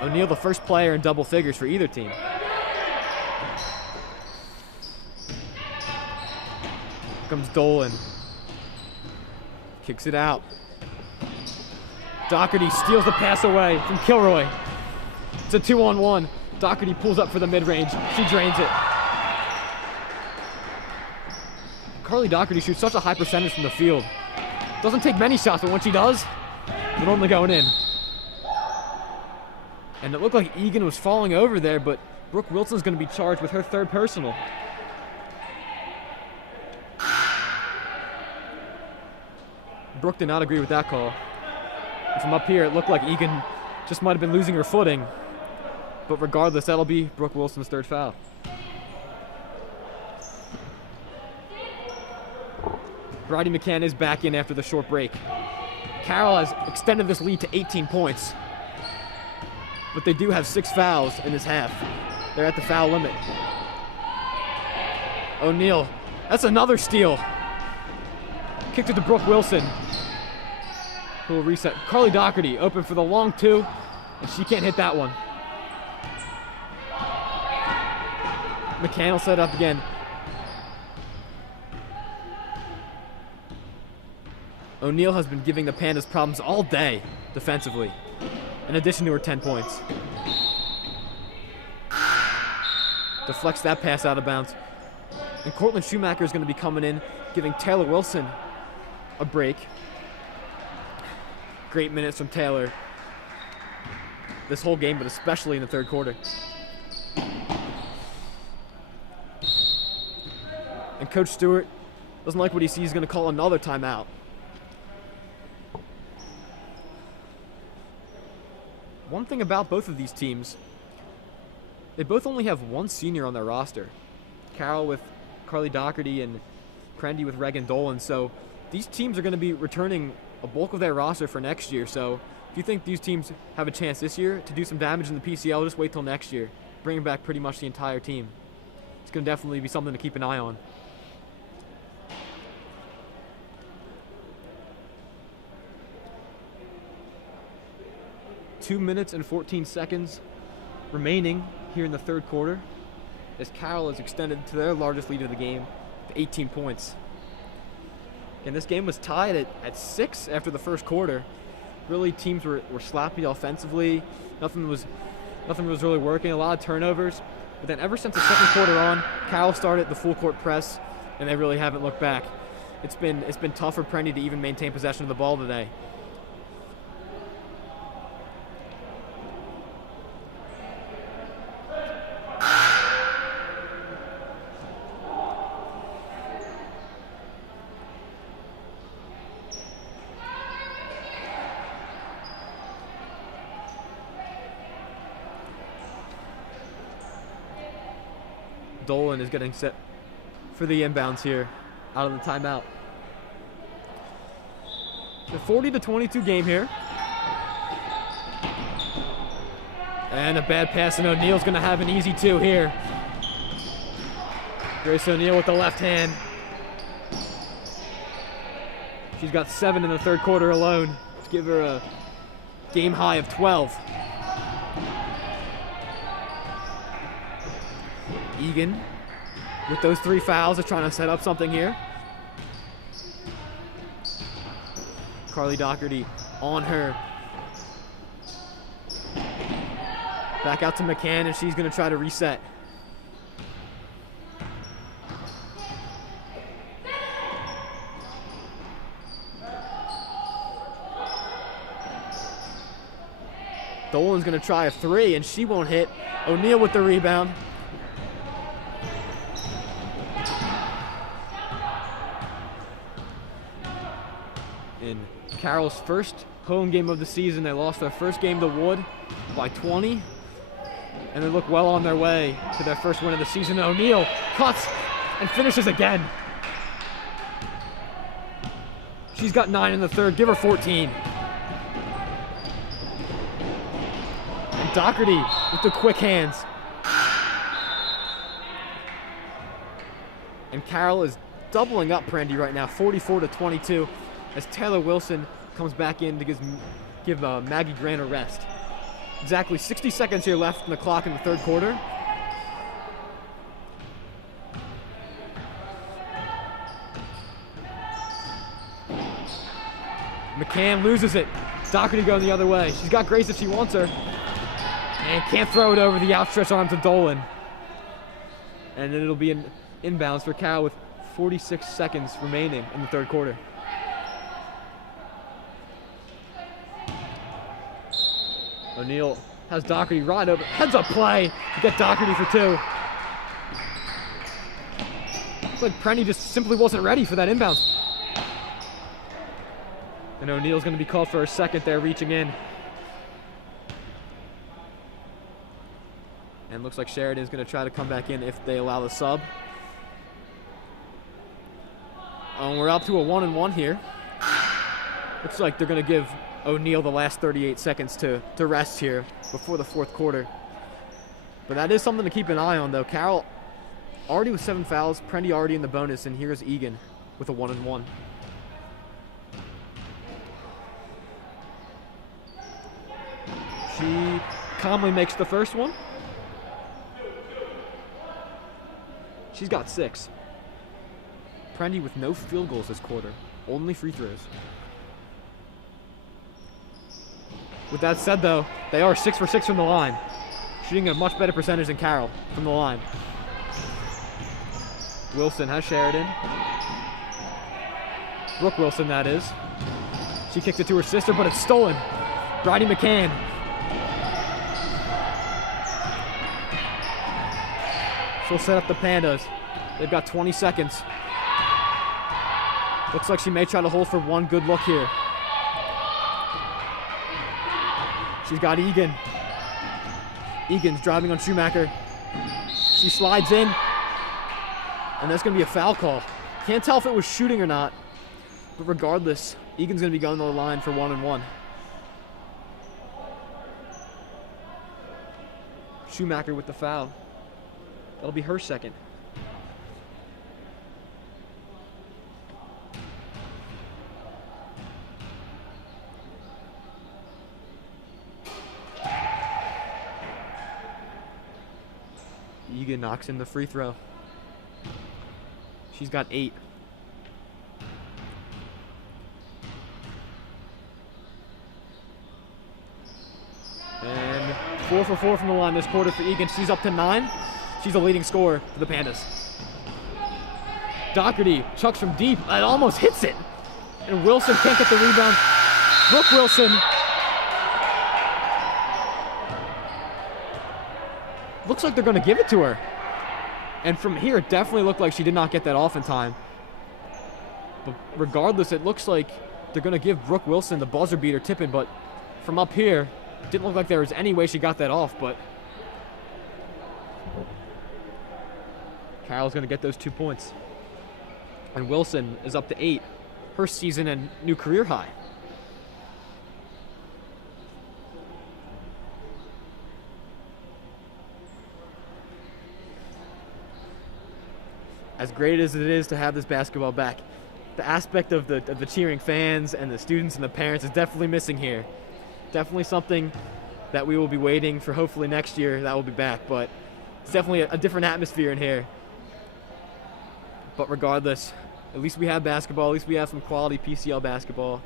O'Neal, the first player in double figures for either team. Comes Dolan. Kicks it out. Doherty steals the pass away from Kilroy. It's a 2-on-1. Doherty pulls up for the mid-range. She drains it. Carly Doherty shoots such a high percentage from the field. Doesn't take many shots, but when she does, they're normally going in. And it looked like Egan was falling over there, but Brooke Wilson's going to be charged with her third personal. Brooke did not agree with that call. And from up here, it looked like Egan just might have been losing her footing. But regardless, that'll be Brooke Wilson's third foul. Bridie McCann is back in after the short break. Carroll has extended this lead to 18 points. But they do have 6 fouls in this half. They're at the foul limit. O'Neal, that's another steal. Kicked it to Brooke Wilson, who will reset. Carly Doherty open for the long 2, and she can't hit that one. McCann will set it up again. O'Neal has been giving the Pandas problems all day defensively, in addition to her 10 points. Deflects that pass out of bounds. And Cortland Schumacher is going to be coming in, giving Taylor Wilson a break. Great minutes from Taylor this whole game, but especially in the third quarter. And Coach Stewart doesn't like what he sees. He's going to call another timeout. One thing about both of these teams, they both only have one senior on their roster. Carroll with Carly Doherty and Prendie with Regan Dolan. So these teams are going to be returning a bulk of their roster for next year. So if you think these teams have a chance this year to do some damage in the PCL, just wait till next year. Bring back pretty much the entire team. It's going to definitely be something to keep an eye on. Two minutes and 14 seconds remaining here in the third quarter, as Carroll has extended to their largest lead of the game to 18 points. And this game was tied at 6 after the first quarter. Really, teams were sloppy offensively. Nothing was really working. A lot of turnovers. But then ever since the second quarter on, Carroll started the full court press, and they really haven't looked back. It's been tough for Prendie to even maintain possession of the ball today. Dolan is getting set for the inbounds here out of the timeout. The 40-22 game here. And a bad pass, and O'Neal's going to have an easy 2 here. Grace O'Neal with the left hand. She's got 7 in the third quarter alone to give her a game high of 12. Egan, with those 3 fouls, is trying to set up something here. Carly Doherty on her. Back out to McCann, and she's going to try to reset. Dolan's going to try a 3, and she won't hit. O'Neal with the rebound. In Carroll's first home game of the season, they lost their first game to Wood by 20, and they look well on their way to their first win of the season. O'Neal cuts and finishes again. She's got 9 in the third. Give her 14. Doherty with the quick hands. And Carroll is doubling up Prendie right now, 44-22, as Taylor Wilson comes back in to give Maggie Grant a rest. Exactly 60 seconds here left in the clock in the third quarter. McCann loses it. Doherty going the other way. She's got Grace if she wants her. And can't throw it over the outstretched arms of Dolan. And then it'll be an inbounds for Carroll with 46 seconds remaining in the third quarter. O'Neal has Doherty right over. Heads up play to get Doherty for two. Looks like Prendie just simply wasn't ready for that inbound. And O'Neal's going to be called for a second there, reaching in. And looks like Sheridan's going to try to come back in if they allow the sub. We're up to a 1-and-1 here. Looks like they're going to give O'Neal the last 38 seconds to rest here before the fourth quarter. But that is something to keep an eye on, though. Carroll already with 7 fouls, Prendie already in the bonus, and here's Egan with a 1-and-1. She calmly makes the first one. She's got 6. Prendie with no field goals this quarter, only free throws. With that said, though, they are 6 for 6 from the line, shooting a much better percentage than Carroll from the line. Wilson has Sheridan. Brooke Wilson, that is. She kicks it to her sister, but it's stolen. Bridie McCann. She'll set up the Pandas. They've got 20 seconds. Looks like she may try to hold for one good look here. She's got Egan. Egan's driving on Schumacher. She slides in. And that's going to be a foul call. Can't tell if it was shooting or not. But regardless, Egan's going to be going to the line for 1-and-1. Schumacher with the foul. That'll be her second. Egan knocks in the free throw. She's got 8. And 4 for 4 from the line this quarter for Egan. She's up to 9. She's a leading scorer for the Pandas. Doherty chucks from deep. It almost hits it. And Wilson can't get the rebound. Brooke Wilson. Looks like they're going to give it to her. And from here, it definitely looked like she did not get that off in time. But regardless, it looks like they're going to give Brooke Wilson the buzzer beater tip-in. But from up here, it didn't look like there was any way she got that off. But Carroll's going to get those 2 points. And Wilson is up to 8. Her season and new career high. As great as it is to have this basketball back, the aspect of the cheering fans and the students and the parents is definitely missing here. Definitely something that we will be waiting for hopefully next year that will be back, but it's definitely a different atmosphere in here. But regardless, at least we have basketball, at least we have some quality PCL basketball.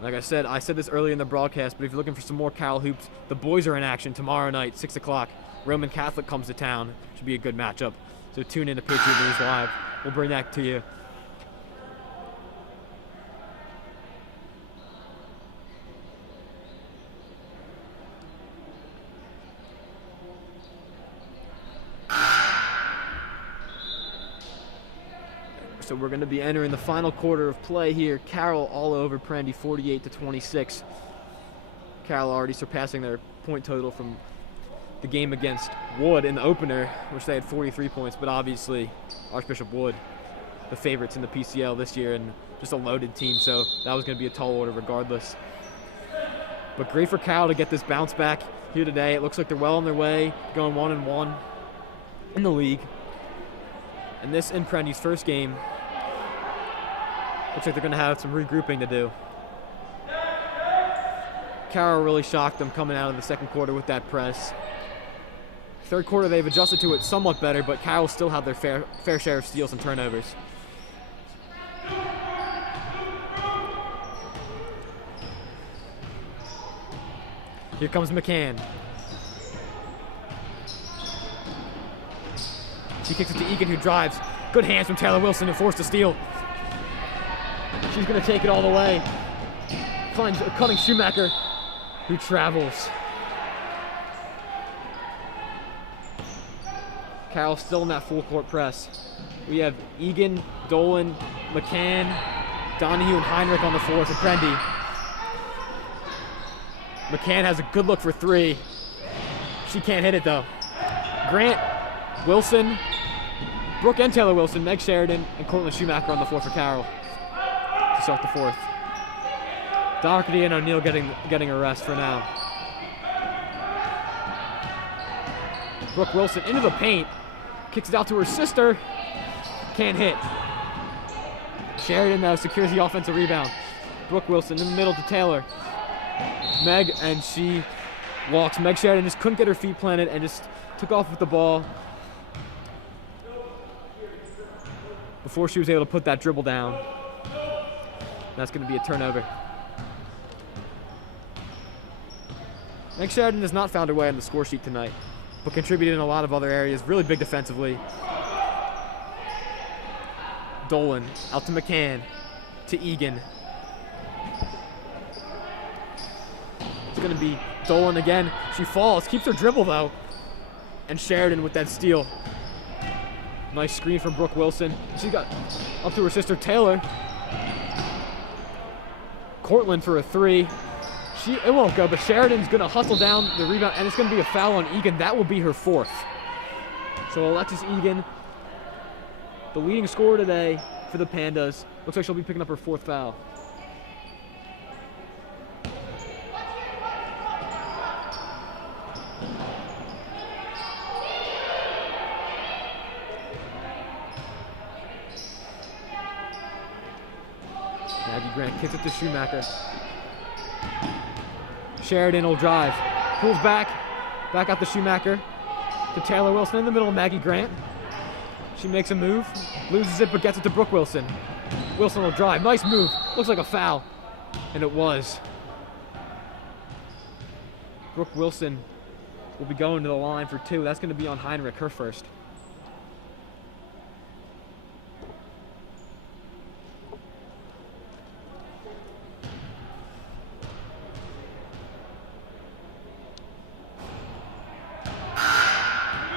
Like I said this earlier in the broadcast, but if you're looking for some more Carroll hoops, the boys are in action tomorrow night, 6 o'clock. Roman Catholic comes to town. Should be a good matchup. So tune in to Patriot News Live. We'll bring that to you. So we're going to be entering the final quarter of play here. Carroll all over Prendie, 48-26. Carroll already surpassing their point total from the game against Wood in the opener, which they had 43 points, but obviously Archbishop Wood, the favorites in the PCL this year, and just a loaded team, so that was going to be a tall order regardless. But great for Carroll to get this bounce back here today. It looks like they're well on their way, going 1-1 in the league. And this in Prendie's first game. Looks like they're going to have some regrouping to do. Carroll really shocked them coming out of the second quarter with that press. Third quarter, they've adjusted to it somewhat better, but Carroll still have their fair share of steals and turnovers. Here comes McCann. She kicks it to Egan, who drives. Good hands from Taylor Wilson, who forced a steal. She's going to take it all the way. Finds a cutting Schumacher, who travels. Carroll still in that full court press. We have Egan, Dolan, McCann, Donahue, and Heinrich on the floor for Prendie. McCann has a good look for three. She can't hit it though. Grant, Wilson, Brooke and Taylor Wilson, Meg Sheridan, and Cortland Schumacher on the floor for Carroll to start the fourth. Doherty and O'Neal getting a rest for now. Brooke Wilson into the paint, kicks it out to her sister, can't hit. Sheridan though secures the offensive rebound. Brooke Wilson in the middle to Taylor. Meg, and she walks. Meg Sheridan just couldn't get her feet planted and just took off with the ball before she was able to put that dribble down. That's going to be a turnover. Meg Sheridan has not found her way on the score sheet tonight, but contributed in a lot of other areas. Really big defensively. Dolan out to McCann, to Egan. It's going to be Dolan again. She falls, keeps her dribble though. And Sheridan with that steal. Nice screen from Brooke Wilson. She got up to her sister Taylor. Cortland for a three. It won't go, but Sheridan's going to hustle down the rebound, and it's going to be a foul on Egan. That will be her fourth. So Alexis Egan, the leading scorer today for the Pandas. Looks like she'll be picking up her fourth foul. Maggie Grant kicks it to Schumacher. Sheridan will drive. Pulls back out to Schumacher. To Taylor Wilson in the middle of Maggie Grant. She makes a move, loses it, but gets it to Brooke Wilson. Wilson will drive. Nice move. Looks like a foul. And it was. Brooke Wilson will be going to the line for two. That's going to be on Heinrich, her first.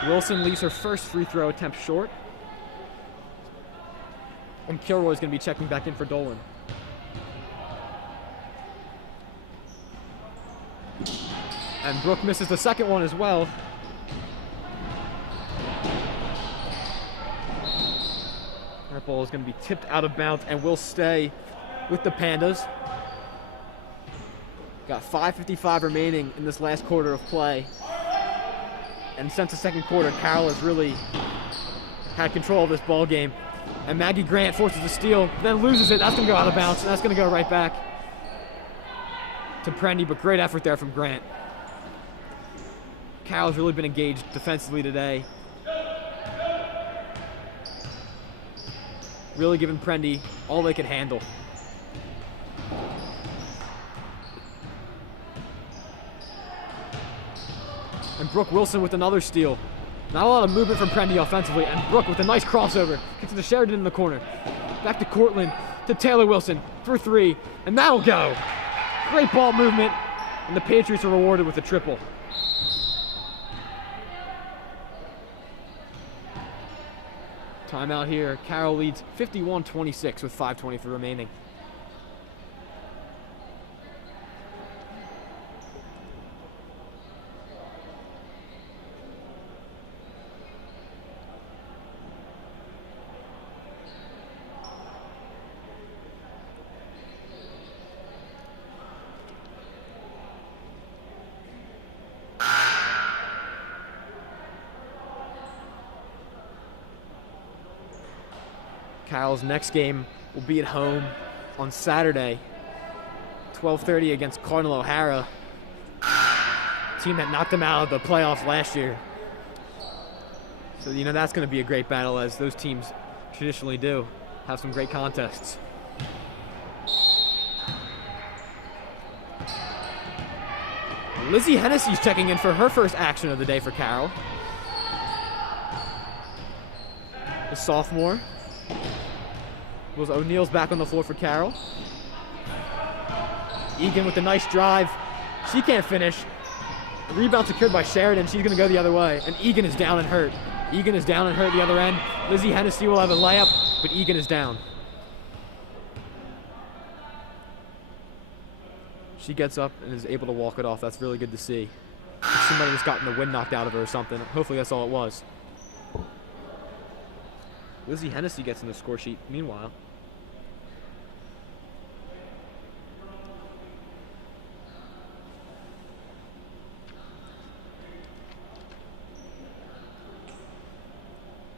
Wilson leaves her first free throw attempt short. And Kilroy is going to be checking back in for Dolan. And Brooke misses the second one as well. That ball is going to be tipped out of bounds and will stay with the Pandas. Got 5:55 remaining in this last quarter of play. And since the second quarter, Carroll has really had control of this ball game. And Maggie Grant forces a steal, then loses it. That's going to go out of bounds, and that's going to go right back to Prendie, but great effort there from Grant. Carroll's really been engaged defensively today. Really giving Prendie all they can handle. And Brooke Wilson with another steal. Not a lot of movement from Prendie offensively, and Brooke with a nice crossover. Kicks it to Sheridan in the corner. Back to Cortland, to Taylor Wilson for three, and that'll go. Great ball movement, and the Patriots are rewarded with a triple. Timeout here. Carroll leads 51-26 with 5:23 remaining. Carroll's next game will be at home on Saturday, 12:30 against Cardinal O'Hara, team that knocked them out of the playoffs last year. So, you know, that's going to be a great battle, as those teams traditionally do have some great contests. Lizzie Hennessy's checking in for her first action of the day for Carroll. The sophomore. O'Neill's back on the floor for Carroll. Egan with a nice drive. She can't finish. Rebound secured by Sheridan. She's going to go the other way. And Egan is down and hurt. Egan is down and hurt the other end. Lizzie Hennessy will have a layup, but Egan is down. She gets up and is able to walk it off. That's really good to see. Somebody just gotten the wind knocked out of her or something. Hopefully that's all it was. Lizzie Hennessy gets in the score sheet meanwhile.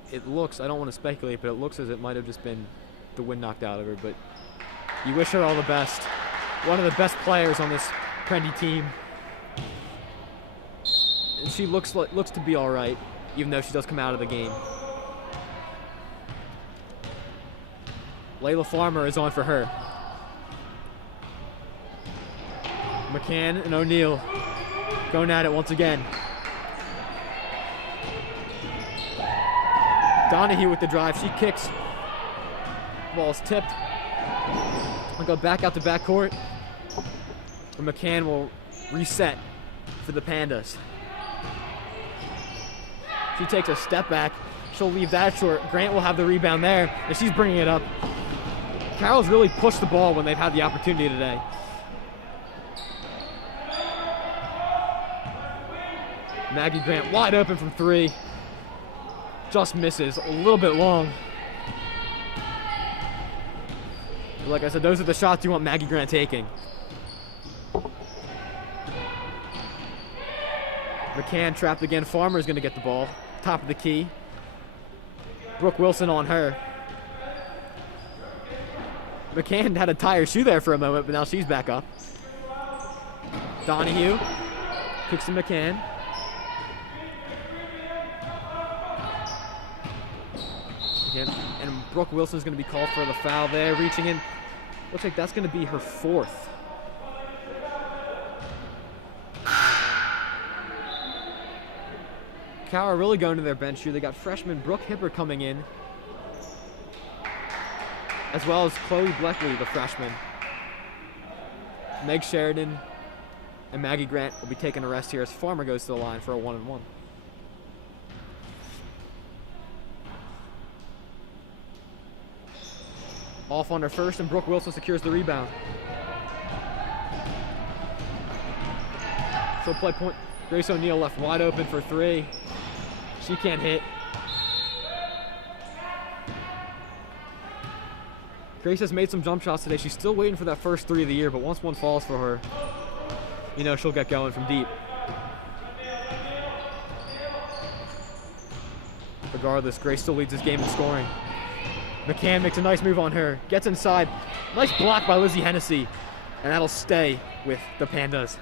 It looks, I don't want to speculate, but it looks as it might have just been the wind knocked out of her, but you wish her all the best. One of the best players on this Prendie team. And she looks to be all right, even though she does come out of the game. Layla Farmer is on for her. McCann and O'Neill going at it once again. Donahue with the drive. She kicks. Ball's tipped. I'll go back out to backcourt. And McCann will reset for the Pandas. She takes a step back. She'll leave that short. Grant will have the rebound there, and she's bringing it up. Carroll's really pushed the ball when they've had the opportunity today. Maggie Grant wide open from three. Just misses, a little bit long. But like I said, those are the shots you want Maggie Grant taking. McCann trapped again. Farmer's going to get the ball. Top of the key. Brooke Wilson on her. McCann had to tie her shoe there for a moment, but now she's back up. Donahue kicks to McCann. Again, and Brooke Wilson's going to be called for the foul there, reaching in. Looks like that's going to be her fourth. Carroll really going to their bench here. They got freshman Brooke Hipper coming in, as well as Chloe Bleckley, the freshman. Meg Sheridan and Maggie Grant will be taking a rest here as Farmer goes to the line for a 1-and-1. Off on her first, and Brooke Wilson secures the rebound. She'll play point. Grace O'Neil left wide open for three. She can't hit. Grace has made some jump shots today. She's still waiting for that first three of the year, but once one falls for her, you know she'll get going from deep. Regardless, Grace still leads this game in scoring. McCann makes a nice move on her. Gets inside. Nice block by Lizzie Hennessy. And that'll stay with the Pandas.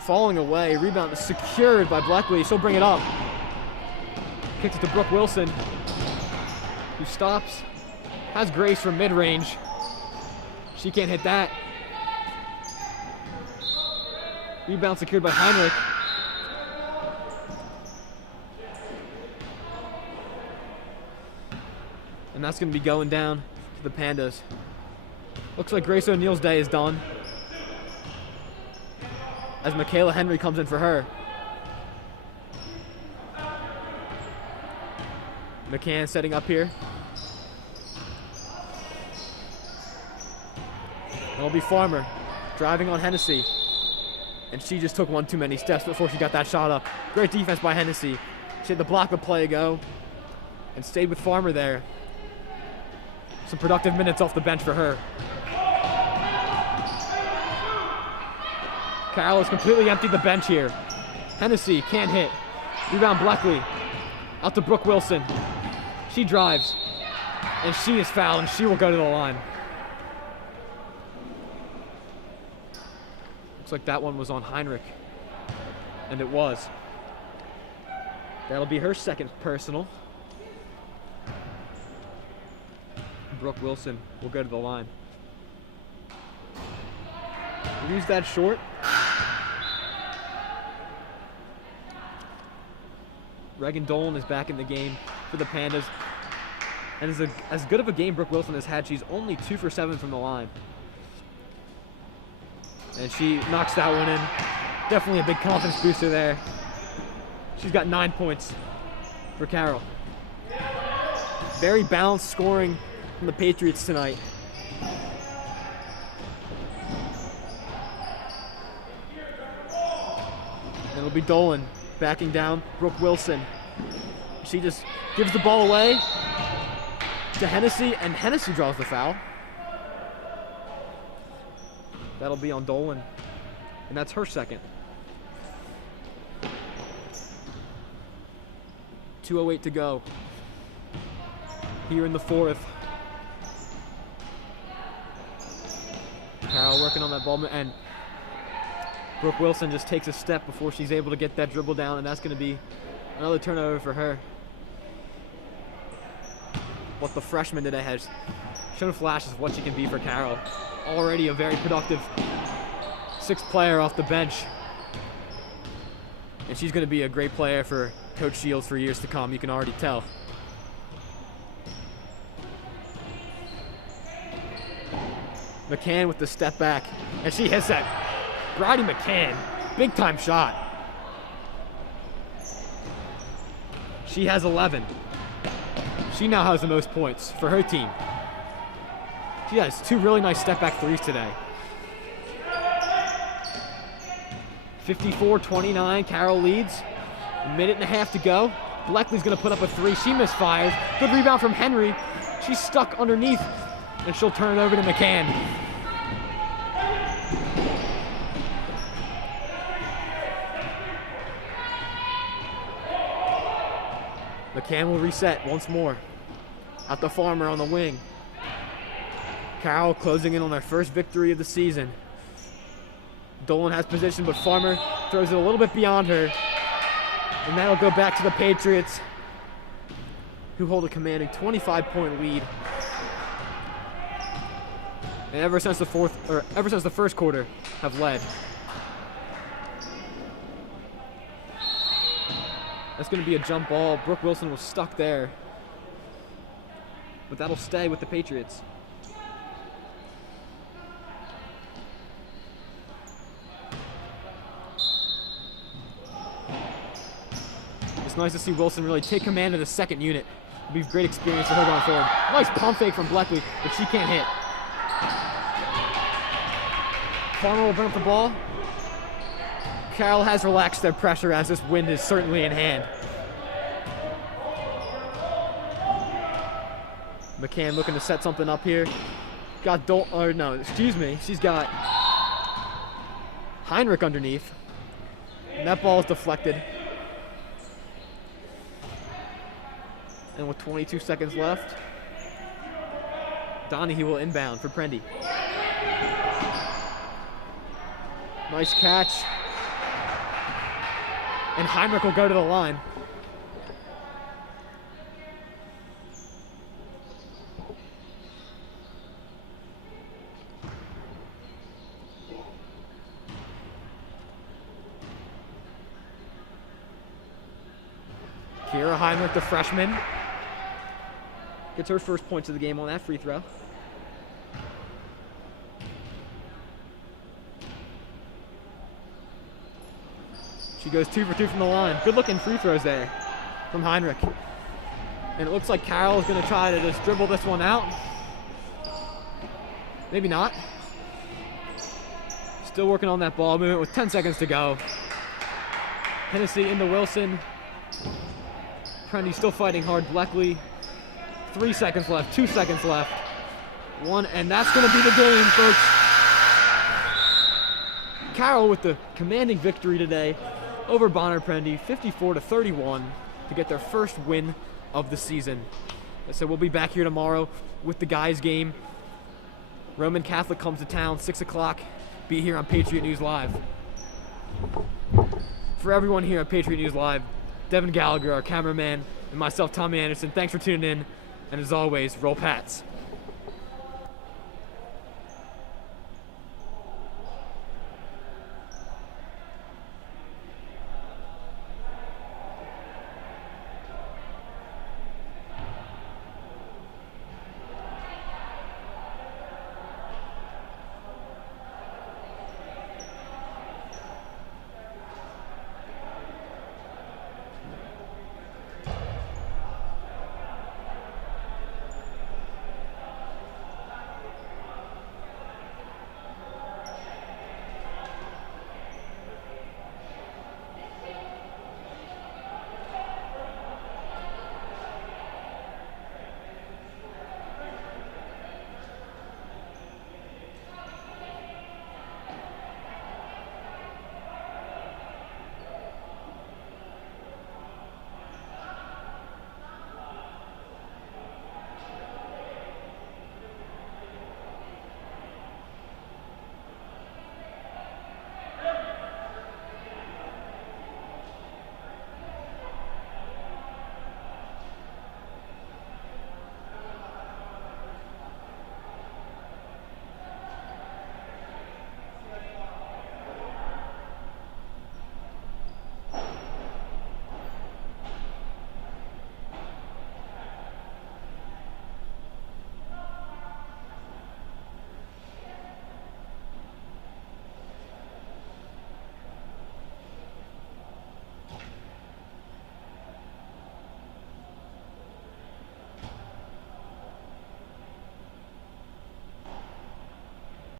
Falling away. Rebound is secured by Bleckley. She'll bring it up. Kicks it to Brooke Wilson, who stops. Has Grace from mid-range. She can't hit that. Rebound secured by Heinrich. And that's going to be going down to the Pandas. Looks like Grace O'Neill's day is done, as Michaela Henry comes in for her. McCann setting up here. It'll be Farmer driving on Hennessy. And she just took one too many steps before she got that shot up. Great defense by Hennessy. She had the block of play go and stayed with Farmer there. Some productive minutes off the bench for her. Carroll has completely emptied the bench here. Hennessy can't hit. Rebound Bleckley. Out to Brooke Wilson. She drives. And she is fouled, and she will go to the line. Looks like that one was on Heinrich. And it was. That'll be her second personal. Brooke Wilson will go to the line. Leaves that short. Reagan Dolan is back in the game for the Pandas. And as good of a game Brooke Wilson has had, she's only 2 for 7 from the line. And she knocks that one in. Definitely a big confidence booster there. She's got 9 points for Carroll. Very balanced scoring from the Patriots tonight. And it'll be Dolan backing down Brooke Wilson. She just gives the ball away to Hennessy, and Hennessy draws the foul. That'll be on Dolan, and that's her second. 2:08 to go here in the fourth. Carroll working on that ball, and Brooke Wilson just takes a step before she's able to get that dribble down, and that's going to be another turnover for her. But the freshman today has shown flashes of what she can be for Carroll. Already a very productive sixth player off the bench. And she's going to be a great player for Coach Shields for years to come, you can already tell. McCann with the step back, and she hits that. Bridie McCann, big time shot. She has 11. She now has the most points for her team. She has 2 really nice step back threes today. 54-29, Carroll leads. A minute and a half to go. Bleckley's gonna put up a 3, she misfires. Good rebound from Henry. She's stuck underneath, and she'll turn it over to McCann. McCann will reset once more. Out to Farmer on the wing. Carroll closing in on their first victory of the season. Dolan has position, but Farmer throws it a little bit beyond her. And that'll go back to the Patriots, who hold a commanding 25-point lead. And ever since the first quarter, have led. That's going to be a jump ball. Brooke Wilson was stuck there. But that'll stay with the Patriots. It's nice to see Wilson really take command of the second unit. It'll be a great experience for her going forward. Nice pump fake from Bleckley, but she can't hit. Farmer will bring up the ball. Carroll has relaxed their pressure as this wind is certainly in hand. McCann looking to set something up here. She's got Heinrich underneath. And that ball is deflected. And with 22 seconds left, Donahue will inbound for Prendie. Nice catch. And Heinrich will go to the line. Kira Heinrich, the freshman, gets her first points of the game on that free throw. She goes 2 for 2 from the line. Good looking free throws there from Heinrich. And it looks like Carroll is going to try to just dribble this one out. Maybe not. Still working on that ball movement with 10 seconds to go. Hennessy into Wilson. Prendie still fighting hard. Bleckley. 3 seconds left, 2 seconds left. 1, and that's going to be the game, folks. Carroll with the commanding victory today over Bonner Prendie, 54-31, to get their first win of the season. So we'll be back here tomorrow with the guys' game. Roman Catholic comes to town, 6 o'clock. Be here on Patriot News Live. For everyone here on Patriot News Live, Devin Gallagher, our cameraman, and myself, Tommy Anderson, thanks for tuning in. And as always, roll Pats.